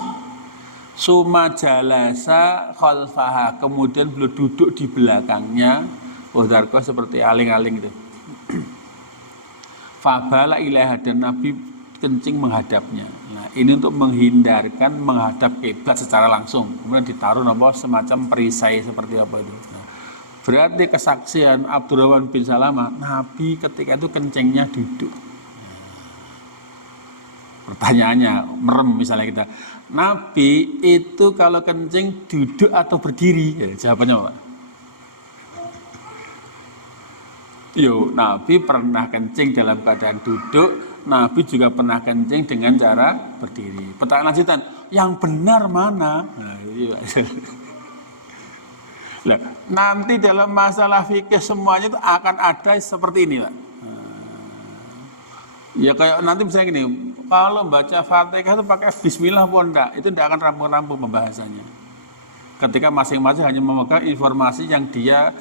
Suma jalasa khalfaha, kemudian beliau duduk di belakangnya. Darqah seperti aling-aling itu. Fabala ilaiha, dan Nabi kencing menghadapnya. Nah, ini untuk menghindarkan menghadap kiblat secara langsung. Kemudian ditaruh semacam perisai seperti apa itu. Nah, berarti kesaksian Abdurrahman bin Salamah, Nabi ketika itu kencingnya duduk. Pertanyaannya, merem misalnya kita, Nabi itu kalau kencing duduk atau berdiri? Ya, jawabannya apa? Nabi pernah kencing dalam keadaan duduk, Nabi juga pernah kencing dengan cara berdiri. Pertanyaan lanjutan, yang benar mana? Nah, Nah, nanti dalam masalah fikih semuanya itu akan ada seperti ini, Pak. Ya kayak nanti misalnya gini, kalau baca Fatihah itu pakai bismillah pun enggak, itu tidak akan rampung-rampung pembahasannya. Ketika masing-masing hanya memegang informasi yang dia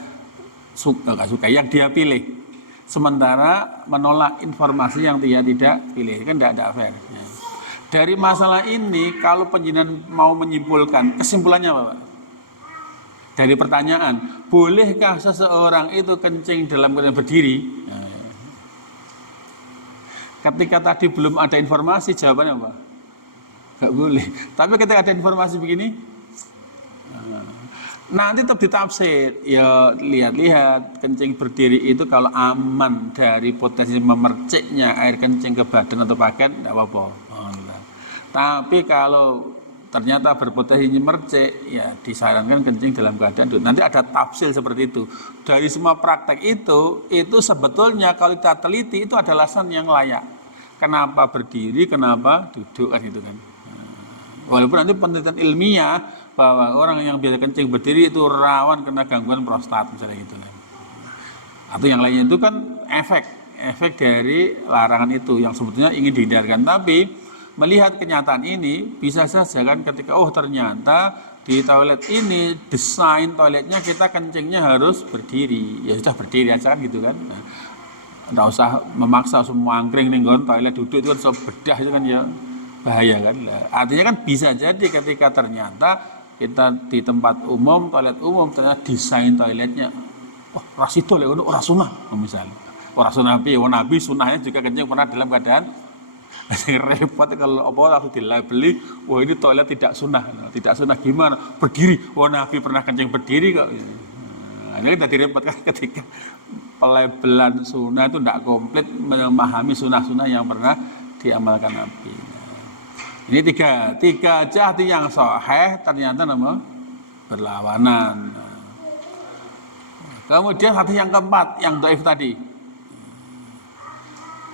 suka, yang dia pilih, sementara menolak informasi yang dia tidak pilih, kan tidak ada fair. Dari masalah ini, kalau penjinan mau menyimpulkan, kesimpulannya apa, Pak? Dari pertanyaan, bolehkah seseorang itu kencing dalam keadaan berdiri? Ketika tadi belum ada informasi, jawabannya apa? Gak boleh. Tapi ketika ada informasi begini, nanti tetap ditafsir. Ya lihat-lihat, kencing berdiri itu kalau aman dari potensi memerciknya air kencing ke badan atau pakaian, tidak apa-apa. Tapi kalau ternyata berpotensi mercik, ya disarankan kencing dalam keadaan duduk. Nanti ada tafsir seperti itu. Dari semua praktek itu sebetulnya kalau kita teliti itu ada alasan yang layak. Kenapa berdiri, kenapa duduk kan gitu kan. Walaupun nanti penelitian ilmiah bahwa orang yang biasa kencing berdiri itu rawan kena gangguan prostat misalnya gitu kan. Atau yang lainnya itu kan efek dari larangan itu yang sebetulnya ingin dihindarkan. Tapi melihat kenyataan ini bisa saja kan ketika ternyata di toilet ini desain toiletnya kita kencingnya harus berdiri, ya sudah berdiri aja kan gitu kan. Nggak usah memaksa semua angkring nih toilet duduk itu kan so bedah itu kan ya bahaya kan. Artinya kan bisa jadi ketika ternyata kita di tempat umum, toilet umum ternyata desain toiletnya rasido lek ono ora sunah misalnya. Ora sunah piye, Nabi sunahnya juga kencing pernah dalam keadaan repot kalau aku dilabeli, wah ini toilet tidak sunnah gimana? Berdiri, Nabi pernah kencing berdiri kok. Nah, ini tadi repot kan ketika pelabelan sunnah itu tidak komplit memahami sunnah-sunnah yang pernah diamalkan Nabi. Ini tiga aja hati yang sahih ternyata berlawanan. Kemudian hati yang keempat yang dhaif tadi.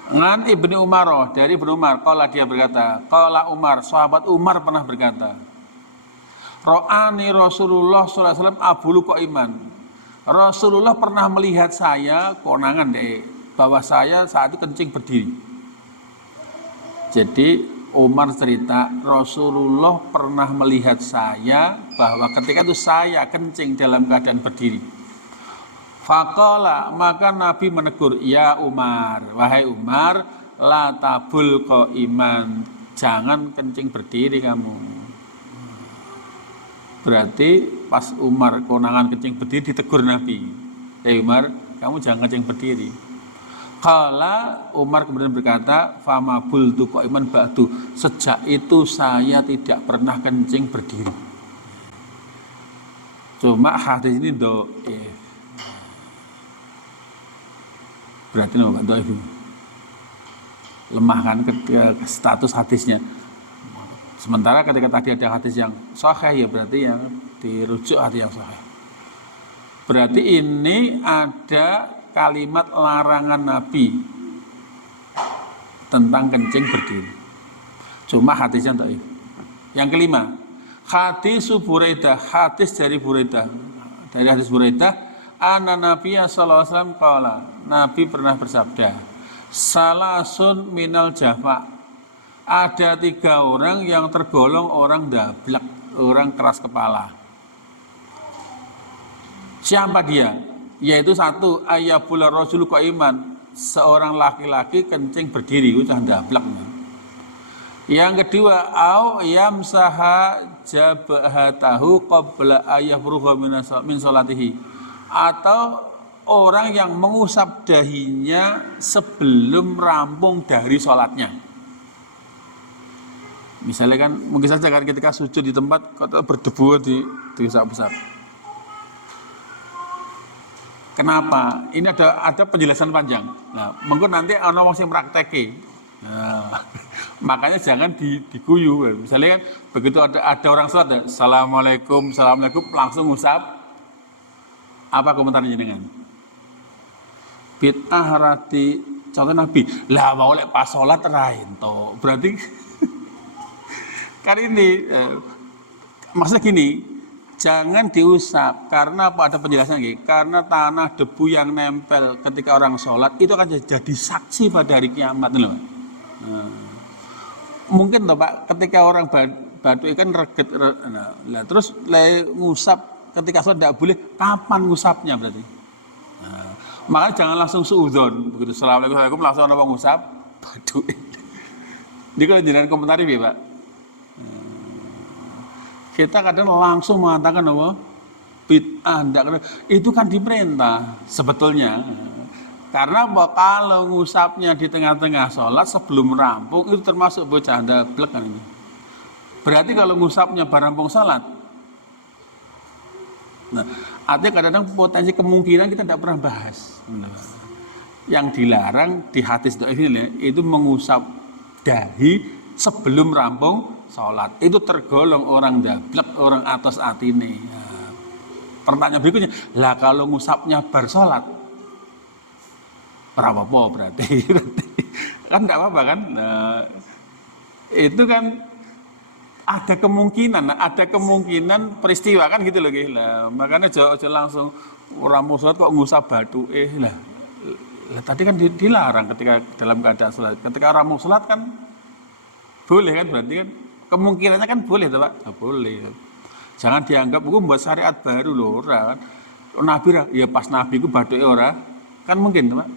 Ngan Ibnu Umar, dari Ibnu Umar, dia berkata, Umar, sahabat Umar pernah berkata, Ro'ani Rasulullah SAW abulu qa'iman. Rasulullah pernah melihat saya, konangan bahwa saya saat itu kencing berdiri. Jadi Umar cerita, Rasulullah pernah melihat saya bahwa ketika itu saya kencing dalam keadaan berdiri. Faqala, maka Nabi menegur, ya Umar, wahai Umar, la tabul qa'iman, jangan kencing berdiri kamu. Berarti pas Umar konangan kencing berdiri ditegur Nabi, ya Umar, kamu jangan kencing berdiri. Qala, Umar kemudian berkata, fama bultu qa'iman ba'du, sejak itu saya tidak pernah kencing berdiri. Cuma hadis ini dhaif. Berarti dhaif, lemah kan ke status hadisnya. Sementara ketika tadi ada hadis yang sahih, ya berarti yang dirujuk hadis yang sahih. Berarti ini ada kalimat larangan Nabi tentang kencing berdiri. Cuma hadisnya dhaif. Yang kelima, hadis Buraidah, hadis dari Buraidah. Dari hadis Buraidah, anna Nabiya sallallahu alaihi wasallam qala, Nabi pernah bersabda, salasun minal jafa, ada 3 orang yang tergolong orang dablek, orang keras kepala. Siapa dia? Yaitu 1, ayyabul rajul qa'iman, seorang laki-laki kencing berdiri, itu dablek. Yang kedua, au yamsaha jabhatahu qabla ayyafruha min salatihi, atau orang yang mengusap dahinya sebelum rampung dari sholatnya. Misalnya kan, mungkin saja kan ketika sujud di tempat berdebu diusap-usap. Kenapa? Ini ada penjelasan panjang. Nah, mungkin nanti ana wong sing prakteke. Nah, makanya jangan diguyu. Misalnya kan begitu ada orang sholat, assalamualaikum langsung usap. Apa komentarnya dengan bid'ah rati contoh Nabi lah mau oleh pas sholat rain to, berarti kan ini maksudnya gini, jangan diusap karena apa, ada penjelasan gini, karena tanah debu yang nempel ketika orang sholat itu akan jadi saksi pada hari kiamat loh. Mungkin toh Pak, ketika orang batu ikan reget, nah, terus ngusap ketika sholat tidak boleh, kapan ngusapnya berarti? Nah, makanya jangan langsung suudzon, begitu assalamualaikum langsung orang ngusap, badu. Jadi kalau jangan komentari ya Pak. Kita kadang langsung mengatakan bahwa bid'ah, itu kan diperintah sebetulnya. Karena kalau ngusapnya di tengah-tengah sholat sebelum rampung itu termasuk bocah ndablek kan ini. Berarti kalau ngusapnya rampung sholat. Nah, artinya kadang-kadang potensi kemungkinan kita tidak pernah bahas. Yang dilarang di hadis dhaif ini itu mengusap dahi sebelum rampung sholat. Itu tergolong orang ndablek, orang atas atine. Nah, pertanyaan berikutnya, lah kalau ngusapnya bar sholat, ora apa-apa berarti. Kan enggak apa-apa kan? Nah, itu kan ada kemungkinan peristiwa kan gitu loh lah. Makanya aja langsung orang mau sholat kok ngusap batu lah. Tadi kan dilarang ketika dalam keadaan sholat. Ketika orang mau sholat kan boleh kan, berarti kan kemungkinannya kan boleh tuh Pak. Nah, boleh. Jangan dianggap itu buat syariat baru loh ora kan. Nabi ya pas Nabi itu batuke ora kan mungkin tuh Pak.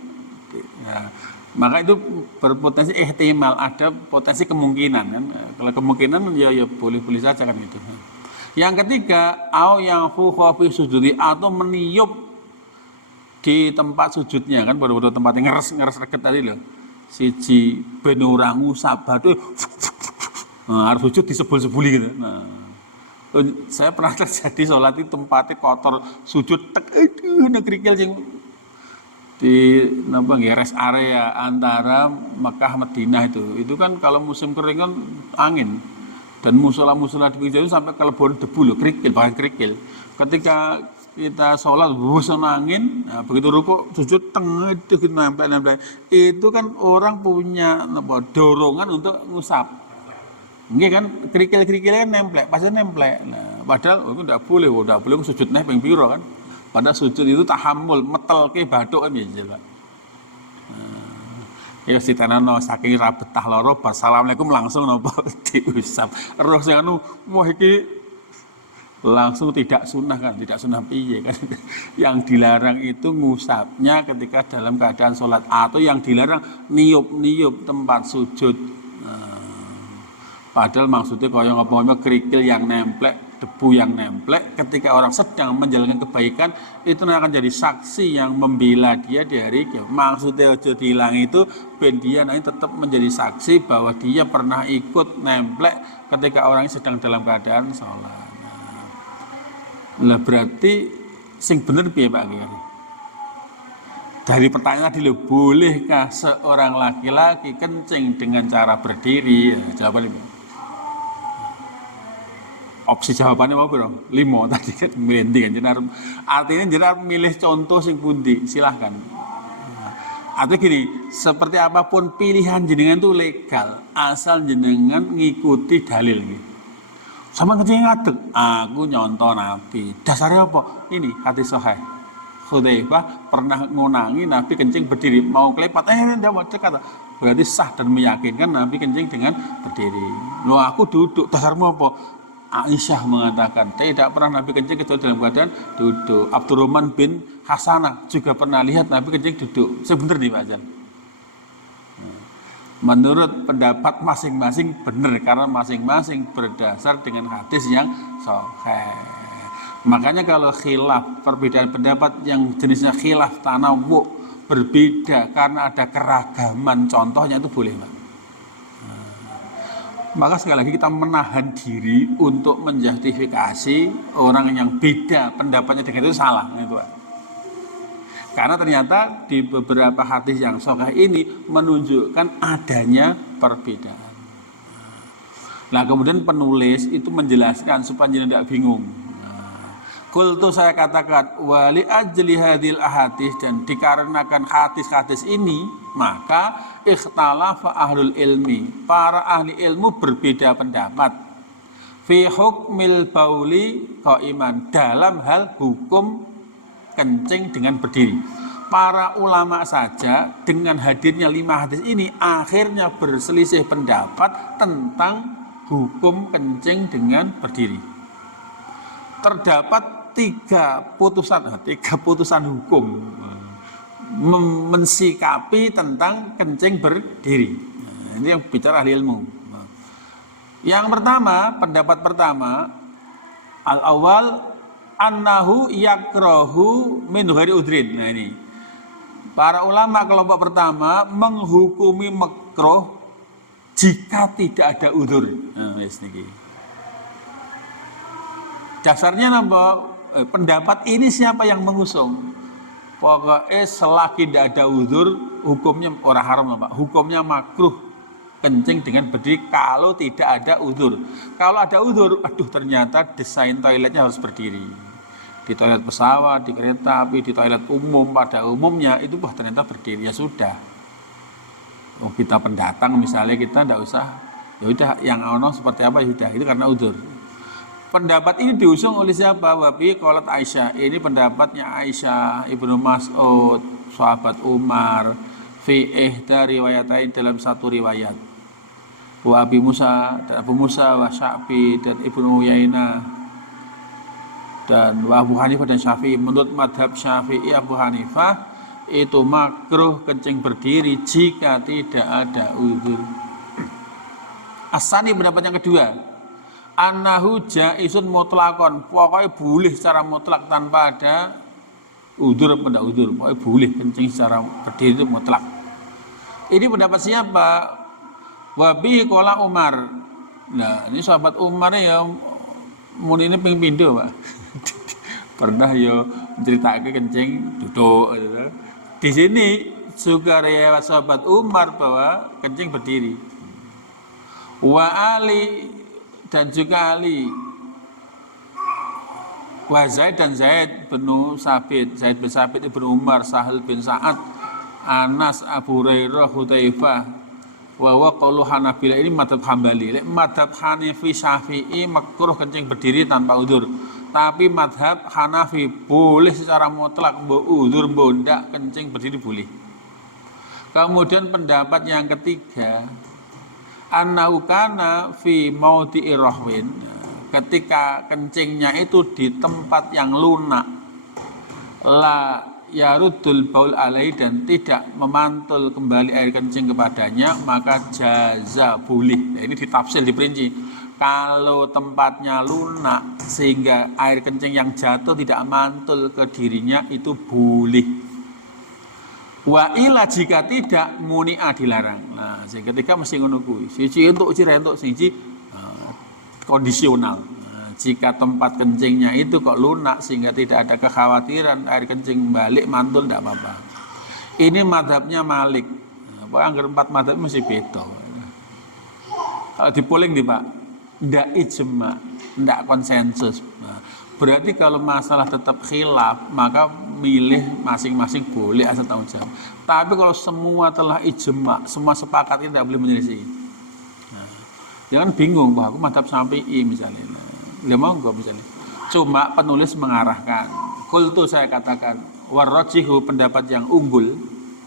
Nah, maka itu berpotensi ihtimal, ada potensi kemungkinan kan. Kalau kemungkinan ya boleh-boleh saja kan gitu. Yang ketiga, au yang fi sujudi, atau meniup di tempat sujudnya kan, baru-baru tempat yang ngeres reket tadi loh. Siji ben ora ngusap batu. Nah, harus sujud disebul-sebuli gitu. Nah, saya pernah terjadi sholat itu tempatnya kotor, sujud tek nekrikil sing di rest area antara Makkah Madinah itu kan kalau musim kering kan angin dan musola di pinggir sampai kelebon debu loh, kerikil, bahkan kerikil. Ketika kita sholat bosan angin, nah, begitu rukuk sujud tengah itu nempel itu kan orang punya dorongan untuk ngusap. Nggih kan kerikil-kerikilnya nemplek, pasti nemplek. Nah, padahal itu tidak boleh sujudnya ping piro kan. Pada sujud itu tahammul, metelke bathuk kan ya Pak. Ya sitanano saking ra betah lara assalamualaikum langsung napa diusap. Terus anu wah iki langsung tidak sunnah piye kan. Yang dilarang itu ngusapnya ketika dalam keadaan sholat, atau yang dilarang niup tempat sujud. Padahal maksudnya kaya ngapa-ngapa kerikil yang nemplek, debu yang nemplek, ketika orang sedang menjalankan kebaikan itu akan jadi saksi yang membela dia dari maksudnya aja dihilang itu ben dia nanti tetap menjadi saksi bahwa dia pernah ikut nemplek ketika orang sedang dalam keadaan sholat. Nah, berarti sing bener piye Pak Kiai? Dari pertanyaan tadi loh, bolehkah seorang laki-laki kencing dengan cara berdiri? Jawabannya opsi jawabannya apa bro? 5 tadi kan milih kan. Artinya jenengan milih contoh sing pundi, silahkan. Atau gini, seperti apapun pilihan jenengan itu legal, asal jenengan ngikuti dalil gitu. Sama kencing ngadeg, aku nyontoh Nabi. Dasarnya apa? Ini hadis sahih. Hudzaifah pernah ngunangi Nabi kencing berdiri, mau kelepat, ndak mau kata. Berarti sah dan meyakinkan Nabi kencing dengan berdiri. Loh aku duduk, dasarmu apa? Aisyah mengatakan tidak pernah Nabi kencing kecuali dalam keadaan duduk. Abdurrahman bin Hasanah juga pernah lihat Nabi kencing duduk. Sebenarnya nih Pak Jan. Menurut pendapat masing-masing benar, karena masing-masing berdasar dengan hadis yang sahih. Makanya kalau khilaf, perbedaan pendapat yang jenisnya khilaf tanawwu, berbeda karena ada keragaman contohnya, itu boleh Pak. Maka sekali lagi kita menahan diri untuk menjustifikasi orang yang beda pendapatnya dengan itu salah, gitu Pak. Karena ternyata di beberapa hadis yang sahih ini menunjukkan adanya perbedaan. Nah, kemudian penulis itu menjelaskan supaya tidak bingung. Kultu saya katakan wali ajli hadil ahadis, dan dikarenakan hadis-hadis ini maka ikhtalafa ahlul ilmi, para ahli ilmu berbeda pendapat fi hukmil bauli qaiman, dalam hal hukum kencing dengan berdiri. Para ulama saja dengan hadirnya 5 hadis ini akhirnya berselisih pendapat tentang hukum kencing dengan berdiri. Terdapat 3 putusan hukum mensikapi tentang kencing berdiri. Nah, ini yang bicara ahli ilmu. Yang pertama, pendapat pertama, al-awwal annahu yakrahu min ghairi udrin. Nah ini Para ulama kelompok pertama menghukumi makruh jika tidak ada udzur. Nah, dasarnya napa? Pendapat ini siapa yang mengusung? Pokoknya selagi tidak ada udzur, hukumnya orang haram, Pak. Hukumnya makruh kencing dengan berdiri kalau tidak ada udzur. Kalau ada udzur, aduh ternyata desain toiletnya harus berdiri. Di toilet pesawat, di kereta api, di toilet umum pada umumnya itu ternyata berdiri, ya sudah. Oh, kita pendatang misalnya kita tidak usah, ya udah yang ono seperti apa ya udah, itu karena udzur. Pendapat ini diusung oleh siapa? Wabi qalat Aisyah. Ini pendapatnya Aisyah, Ibnu Mas'ud, sahabat Umar, fi ihda riwayatain dalam satu riwayat. Wa Abi Musa dan Abu Musa wa Sya'bi dan Ibnu Uyainah dan wa Abu Hanifah dan Syafi'i. Menurut madhab Syafi'i Abu Hanifah itu makruh kencing berdiri jika tidak ada udzur. Asani pendapat yang kedua, annahu jaizun mutlaqon, pokoknya boleh secara mutlak tanpa ada udzur apa tidak udzur, pokoknya boleh kencing secara berdiri itu mutlak. Ini pendapat siapa? Wabi qala Umar. Nah, ini sahabat Umar ya mun ini ping pindho, Pak. Pernah ya menceritakan kencing duduk gitu. Di sini juga riwayat sahabat Umar bahwa kencing berdiri. Wa Ali dan juga Ali, wa Zaid dan Zaid bin Sabit, Zaid bin Sabit ibnu Umar, Sahal bin Sa'ad, Anas, Abu Hurairah, Hudzaifah, wa qaulu Hanabilah. Ini madhab Hambali. Madhab Hanafi Syafi'i makruh kencing berdiri tanpa udzur. Tapi madhab Hanafi boleh secara mutlak, mbok udzur mbok ndak kencing berdiri boleh. Kemudian pendapat yang ketiga, annahu kana fi maudhi'i rahwin, ketika kencingnya itu di tempat yang lunak, la yaruddul baul alaihi, dan tidak memantul kembali air kencing kepadanya, maka jaza boleh. Nah, ini ditafsir, diperinci. Kalau tempatnya lunak sehingga air kencing yang jatuh tidak mantul ke dirinya, itu boleh. Wa ila jika tidak muni'a, dilarang. Nah, sing ketiga mesti ngono kuwi. Siji untuk ciri untuk siji kondisional. Nah, jika tempat kencingnya itu kok lunak sehingga tidak ada kekhawatiran air kencing balik mantul, tidak apa-apa. Ini madhabnya Malik. Nah, pokoknya anggar 4 madhab mesti beda. Kalau dipoling nih Pak, ndak ijma, ndak konsensus. Nah, berarti kalau masalah tetap khilaf, maka milih masing-masing boleh asal tanggung jawab. Tapi kalau semua telah ijma, semua sepakat, tidak boleh menyelisih. Nah, jangan bingung, bahwa aku madhab Syafi'i misalnya. Nah, mau enggak misalnya. Cuma penulis mengarahkan. Qultu, saya katakan, warrajihu, pendapat yang unggul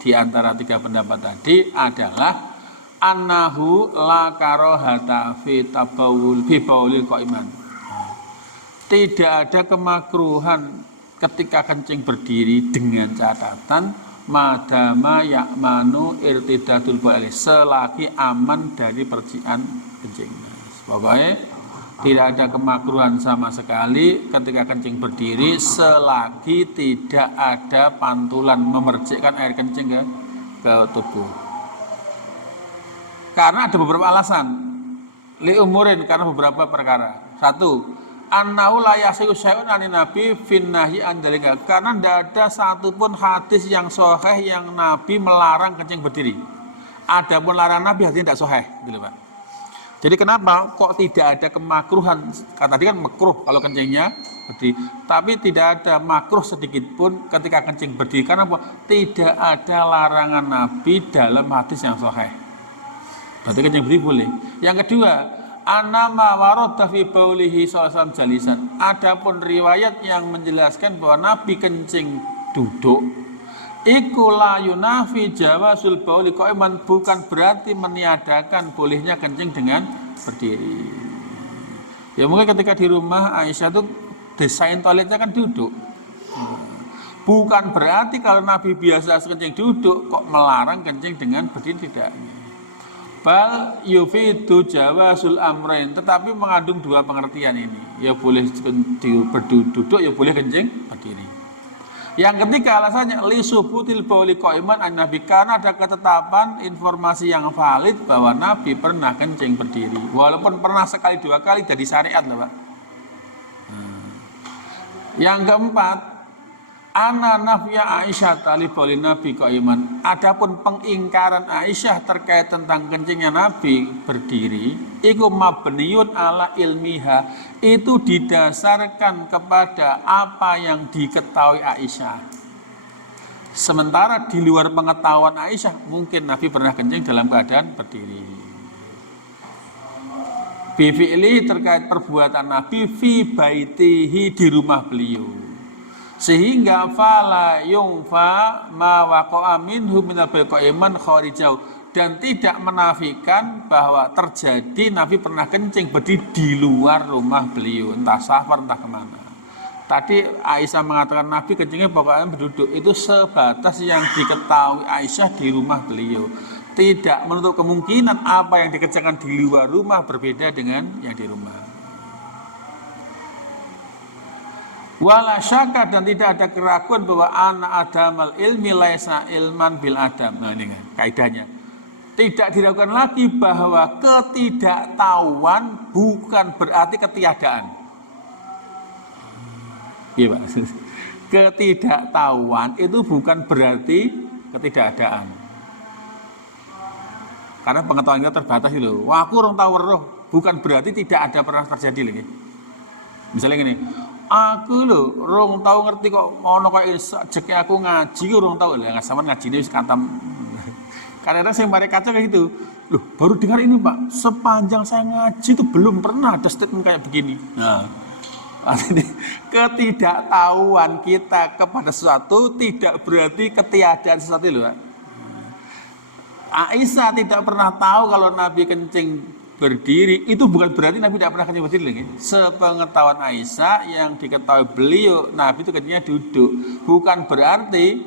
di antara 3 pendapat tadi adalah annahu la karohata fi tabawul fi baulil qaiman. Tidak ada kemakruhan ketika kencing berdiri dengan catatan madama ya'manu irtidadul bauli, selagi aman dari percikan kencing. Pokoknya tidak ada kemakruhan sama sekali ketika kencing berdiri selagi tidak ada pantulan memercikkan air kencing ke tubuh. Karena ada beberapa alasan. Li umurin, karena beberapa perkara. 1, annahu la yasihu syai'un anin nabi fin nahyi an dzalika, karena tidak ada satupun hadis yang sahih yang Nabi melarang kencing berdiri. Adapun larangan Nabi hadisnya tidak sahih, gitu Pak. Jadi kenapa kok tidak ada kemakruhan? Kata tadi kan makruh kalau kencingnya berdiri, tapi tidak ada makruh sedikit pun ketika kencing berdiri. Karena apa? Tidak ada larangan Nabi dalam hadis yang sahih. Berarti kencing berdiri boleh. Yang kedua, anama waradha fi baulihi sallallahu jalisan. Adapun riwayat yang menjelaskan bahwa Nabi kencing duduk, iku la yunafi jawasul bauli qaiman, bukan berarti meniadakan bolehnya kencing dengan berdiri. Ya mungkin ketika di rumah Aisyah itu desain toiletnya kan duduk. Bukan berarti kalau Nabi biasa kencing duduk kok melarang kencing dengan berdiri, tidak. Bal yufidu jawasul amrain, tetapi mengandung 2 pengertian ini. Ya boleh duduk, ya boleh kencing berdiri. Yang ketiga alasannya li subutil bauli qaiman an Nabi, karena ada ketetapan informasi yang valid bahwa Nabi pernah kencing berdiri. Walaupun pernah sekali dua kali jadi syariat loh, Pak. Yang keempat, ana nafya Aisyah tali bauli Nabi qaiman. Adapun pengingkaran Aisyah terkait tentang kencingnya Nabi berdiri, iku mabniun ala ilmiha, itu didasarkan kepada apa yang diketahui Aisyah. Sementara di luar pengetahuan Aisyah, mungkin Nabi pernah kencing dalam keadaan berdiri. Bifi'li terkait perbuatan Nabi fi baitihi, di rumah beliau. Sehingga fala yungfa ma waqa'a minhu minal qaiman kharijau, dan tidak menafikan bahwa terjadi Nabi pernah kencing berdiri di luar rumah beliau, entah safar entah kemana. Tadi Aisyah mengatakan Nabi kencingnya pokoknya berduduk, itu sebatas yang diketahui Aisyah di rumah beliau. Tidak menutup kemungkinan apa yang dikerjakan di luar rumah berbeda dengan yang di rumah. Wala syaka, dan tidak ada keraguan bahwa anak adamal ilmi laisa ilman bil adam. Nah ini kan kaidahnya. Tidak diragukan lagi bahwa ketidaktahuan bukan berarti ketiadaan. Iya Pak. Ketidaktahuan itu bukan berarti ketidakadaan. Karena pengetahuan kita terbatas itu. Wah, aku orang tahu roh, bukan berarti tidak ada pernah terjadi lagi. Misalnya gini, aku loh orang tahu ngerti kok mau kok jeki aku ngaji orang tahu lah, nggak sama ngaji ini katam. Kadang-kadang saya mereka kaca kayak gitu, loh baru dengar ini Pak, sepanjang saya ngaji itu belum pernah ada statement kayak begini. Nah, artinya ketidaktahuan kita kepada sesuatu tidak berarti ketiadaan sesuatu loh Pak. Aisyah tidak pernah tahu kalau Nabi kencing berdiri, itu bukan berarti Nabi tidak pernah kencing berdiri lagi. Sepengetahuan Aisyah yang diketahui beliau, Nabi itu kencingnya duduk, bukan berarti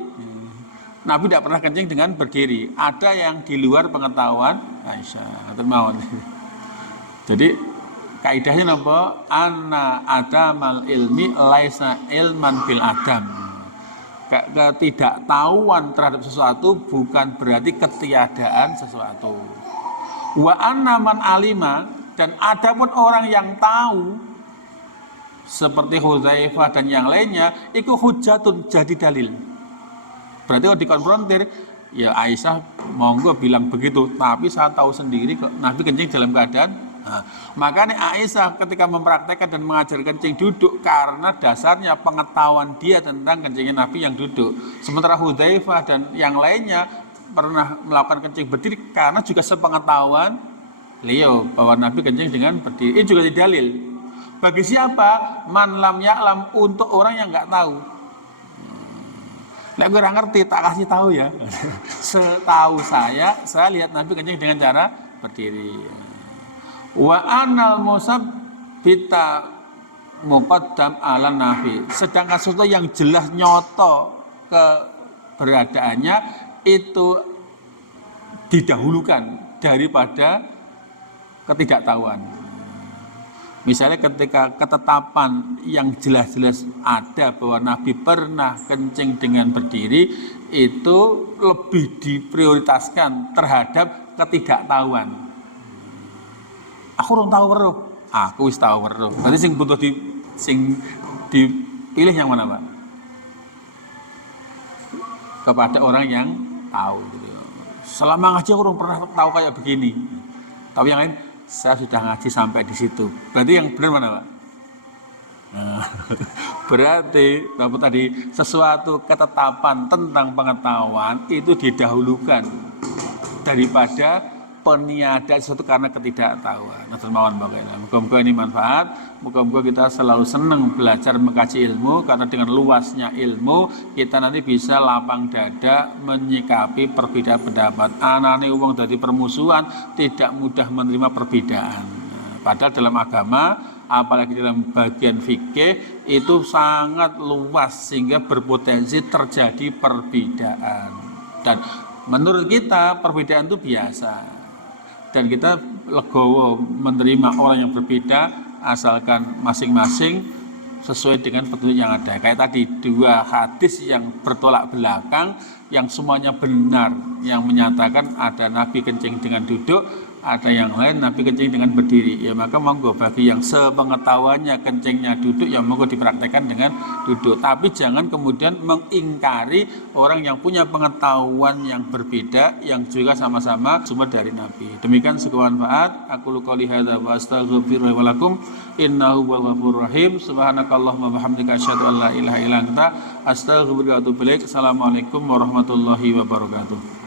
Nabi tidak pernah kencing dengan berdiri. Ada yang di luar pengetahuan Aisyah. Jadi kaidahnya apa? Anna adamal ilmi laisa ilman bil adam. Ketidaktahuan terhadap sesuatu bukan berarti ketiadaan sesuatu. Wa anna man alima, dan adapun orang yang tahu seperti Hudzaifah dan yang lainnya, itu hujatun, jadi dalil. Berarti kalau dikonfrontir, ya Aisyah monggo bilang begitu, tapi saya tahu sendiri kok Nabi kencing dalam keadaan. Nah, makanya Aisyah ketika mempraktekkan dan mengajar kencing duduk karena dasarnya pengetahuan dia tentang kencingnya Nabi yang duduk. Sementara Hudzaifah dan yang lainnya pernah melakukan kencing berdiri karena juga sepengetahuan beliau bahwa Nabi kencing dengan berdiri. Ini juga dalil. Bagi siapa? Man lam ya'lam, untuk orang yang nggak tahu. Nek gue nggak ngerti, tak kasih tahu ya. Setahu saya lihat Nabi kencing dengan cara berdiri. Wa anal musabbita muqaddam ala nafi, sedangkan sesuatu yang jelas nyoto keberadaannya itu didahulukan daripada ketidaktahuan. Misalnya ketika ketetapan yang jelas-jelas ada bahwa Nabi pernah kencing dengan berdiri, itu lebih diprioritaskan terhadap ketidaktahuan. Aku orang tahu weruh, aku wis tahu weruh. Berarti sing butuh dipilih yang mana Pak? Kepada orang yang tahu. Gitu. Selama ngaji aku orang pernah tahu kayak begini. Tapi yang lain saya sudah ngaji sampai di situ. Berarti yang benar mana Pak? Nah, berarti apa tadi, sesuatu ketetapan tentang pengetahuan itu didahulukan daripada peniadaan sesuatu karena ketidaktahuan. Moga-moga ini manfaat. Moga-moga kita selalu senang belajar mengkaji ilmu, karena dengan luasnya ilmu kita nanti bisa lapang dada menyikapi perbedaan pendapat. Anane wong dadi permusuhan tidak mudah menerima perbedaan. Padahal dalam agama, apalagi dalam bagian fikih itu sangat luas sehingga berpotensi terjadi perbedaan. Dan menurut kita perbedaan itu biasa. Dan kita legowo menerima orang yang berbeda asalkan masing-masing sesuai dengan petunjuk yang ada. Kayak tadi 2 hadis yang bertolak belakang yang semuanya benar, yang menyatakan ada Nabi kencing dengan duduk, ada yang lain Nabi kencing dengan berdiri. Ya maka monggo bagi yang sepengetahuannya kencingnya duduk, ya monggo dipraktekkan dengan duduk. Tapi jangan kemudian mengingkari orang yang punya pengetahuan yang berbeda, yang juga sama-sama sumber dari Nabi. Demikian sekian manfaat. Aku qouli hadza wa astaghfirullaha wa lakum innahu huwal ghafurur rahim. Subhanakallahumma wa bihamdika asyhadu an la ilaha illa anta astaghfiruka wa atubu ilaik. Assalamualaikum warahmatullahi wabarakatuh.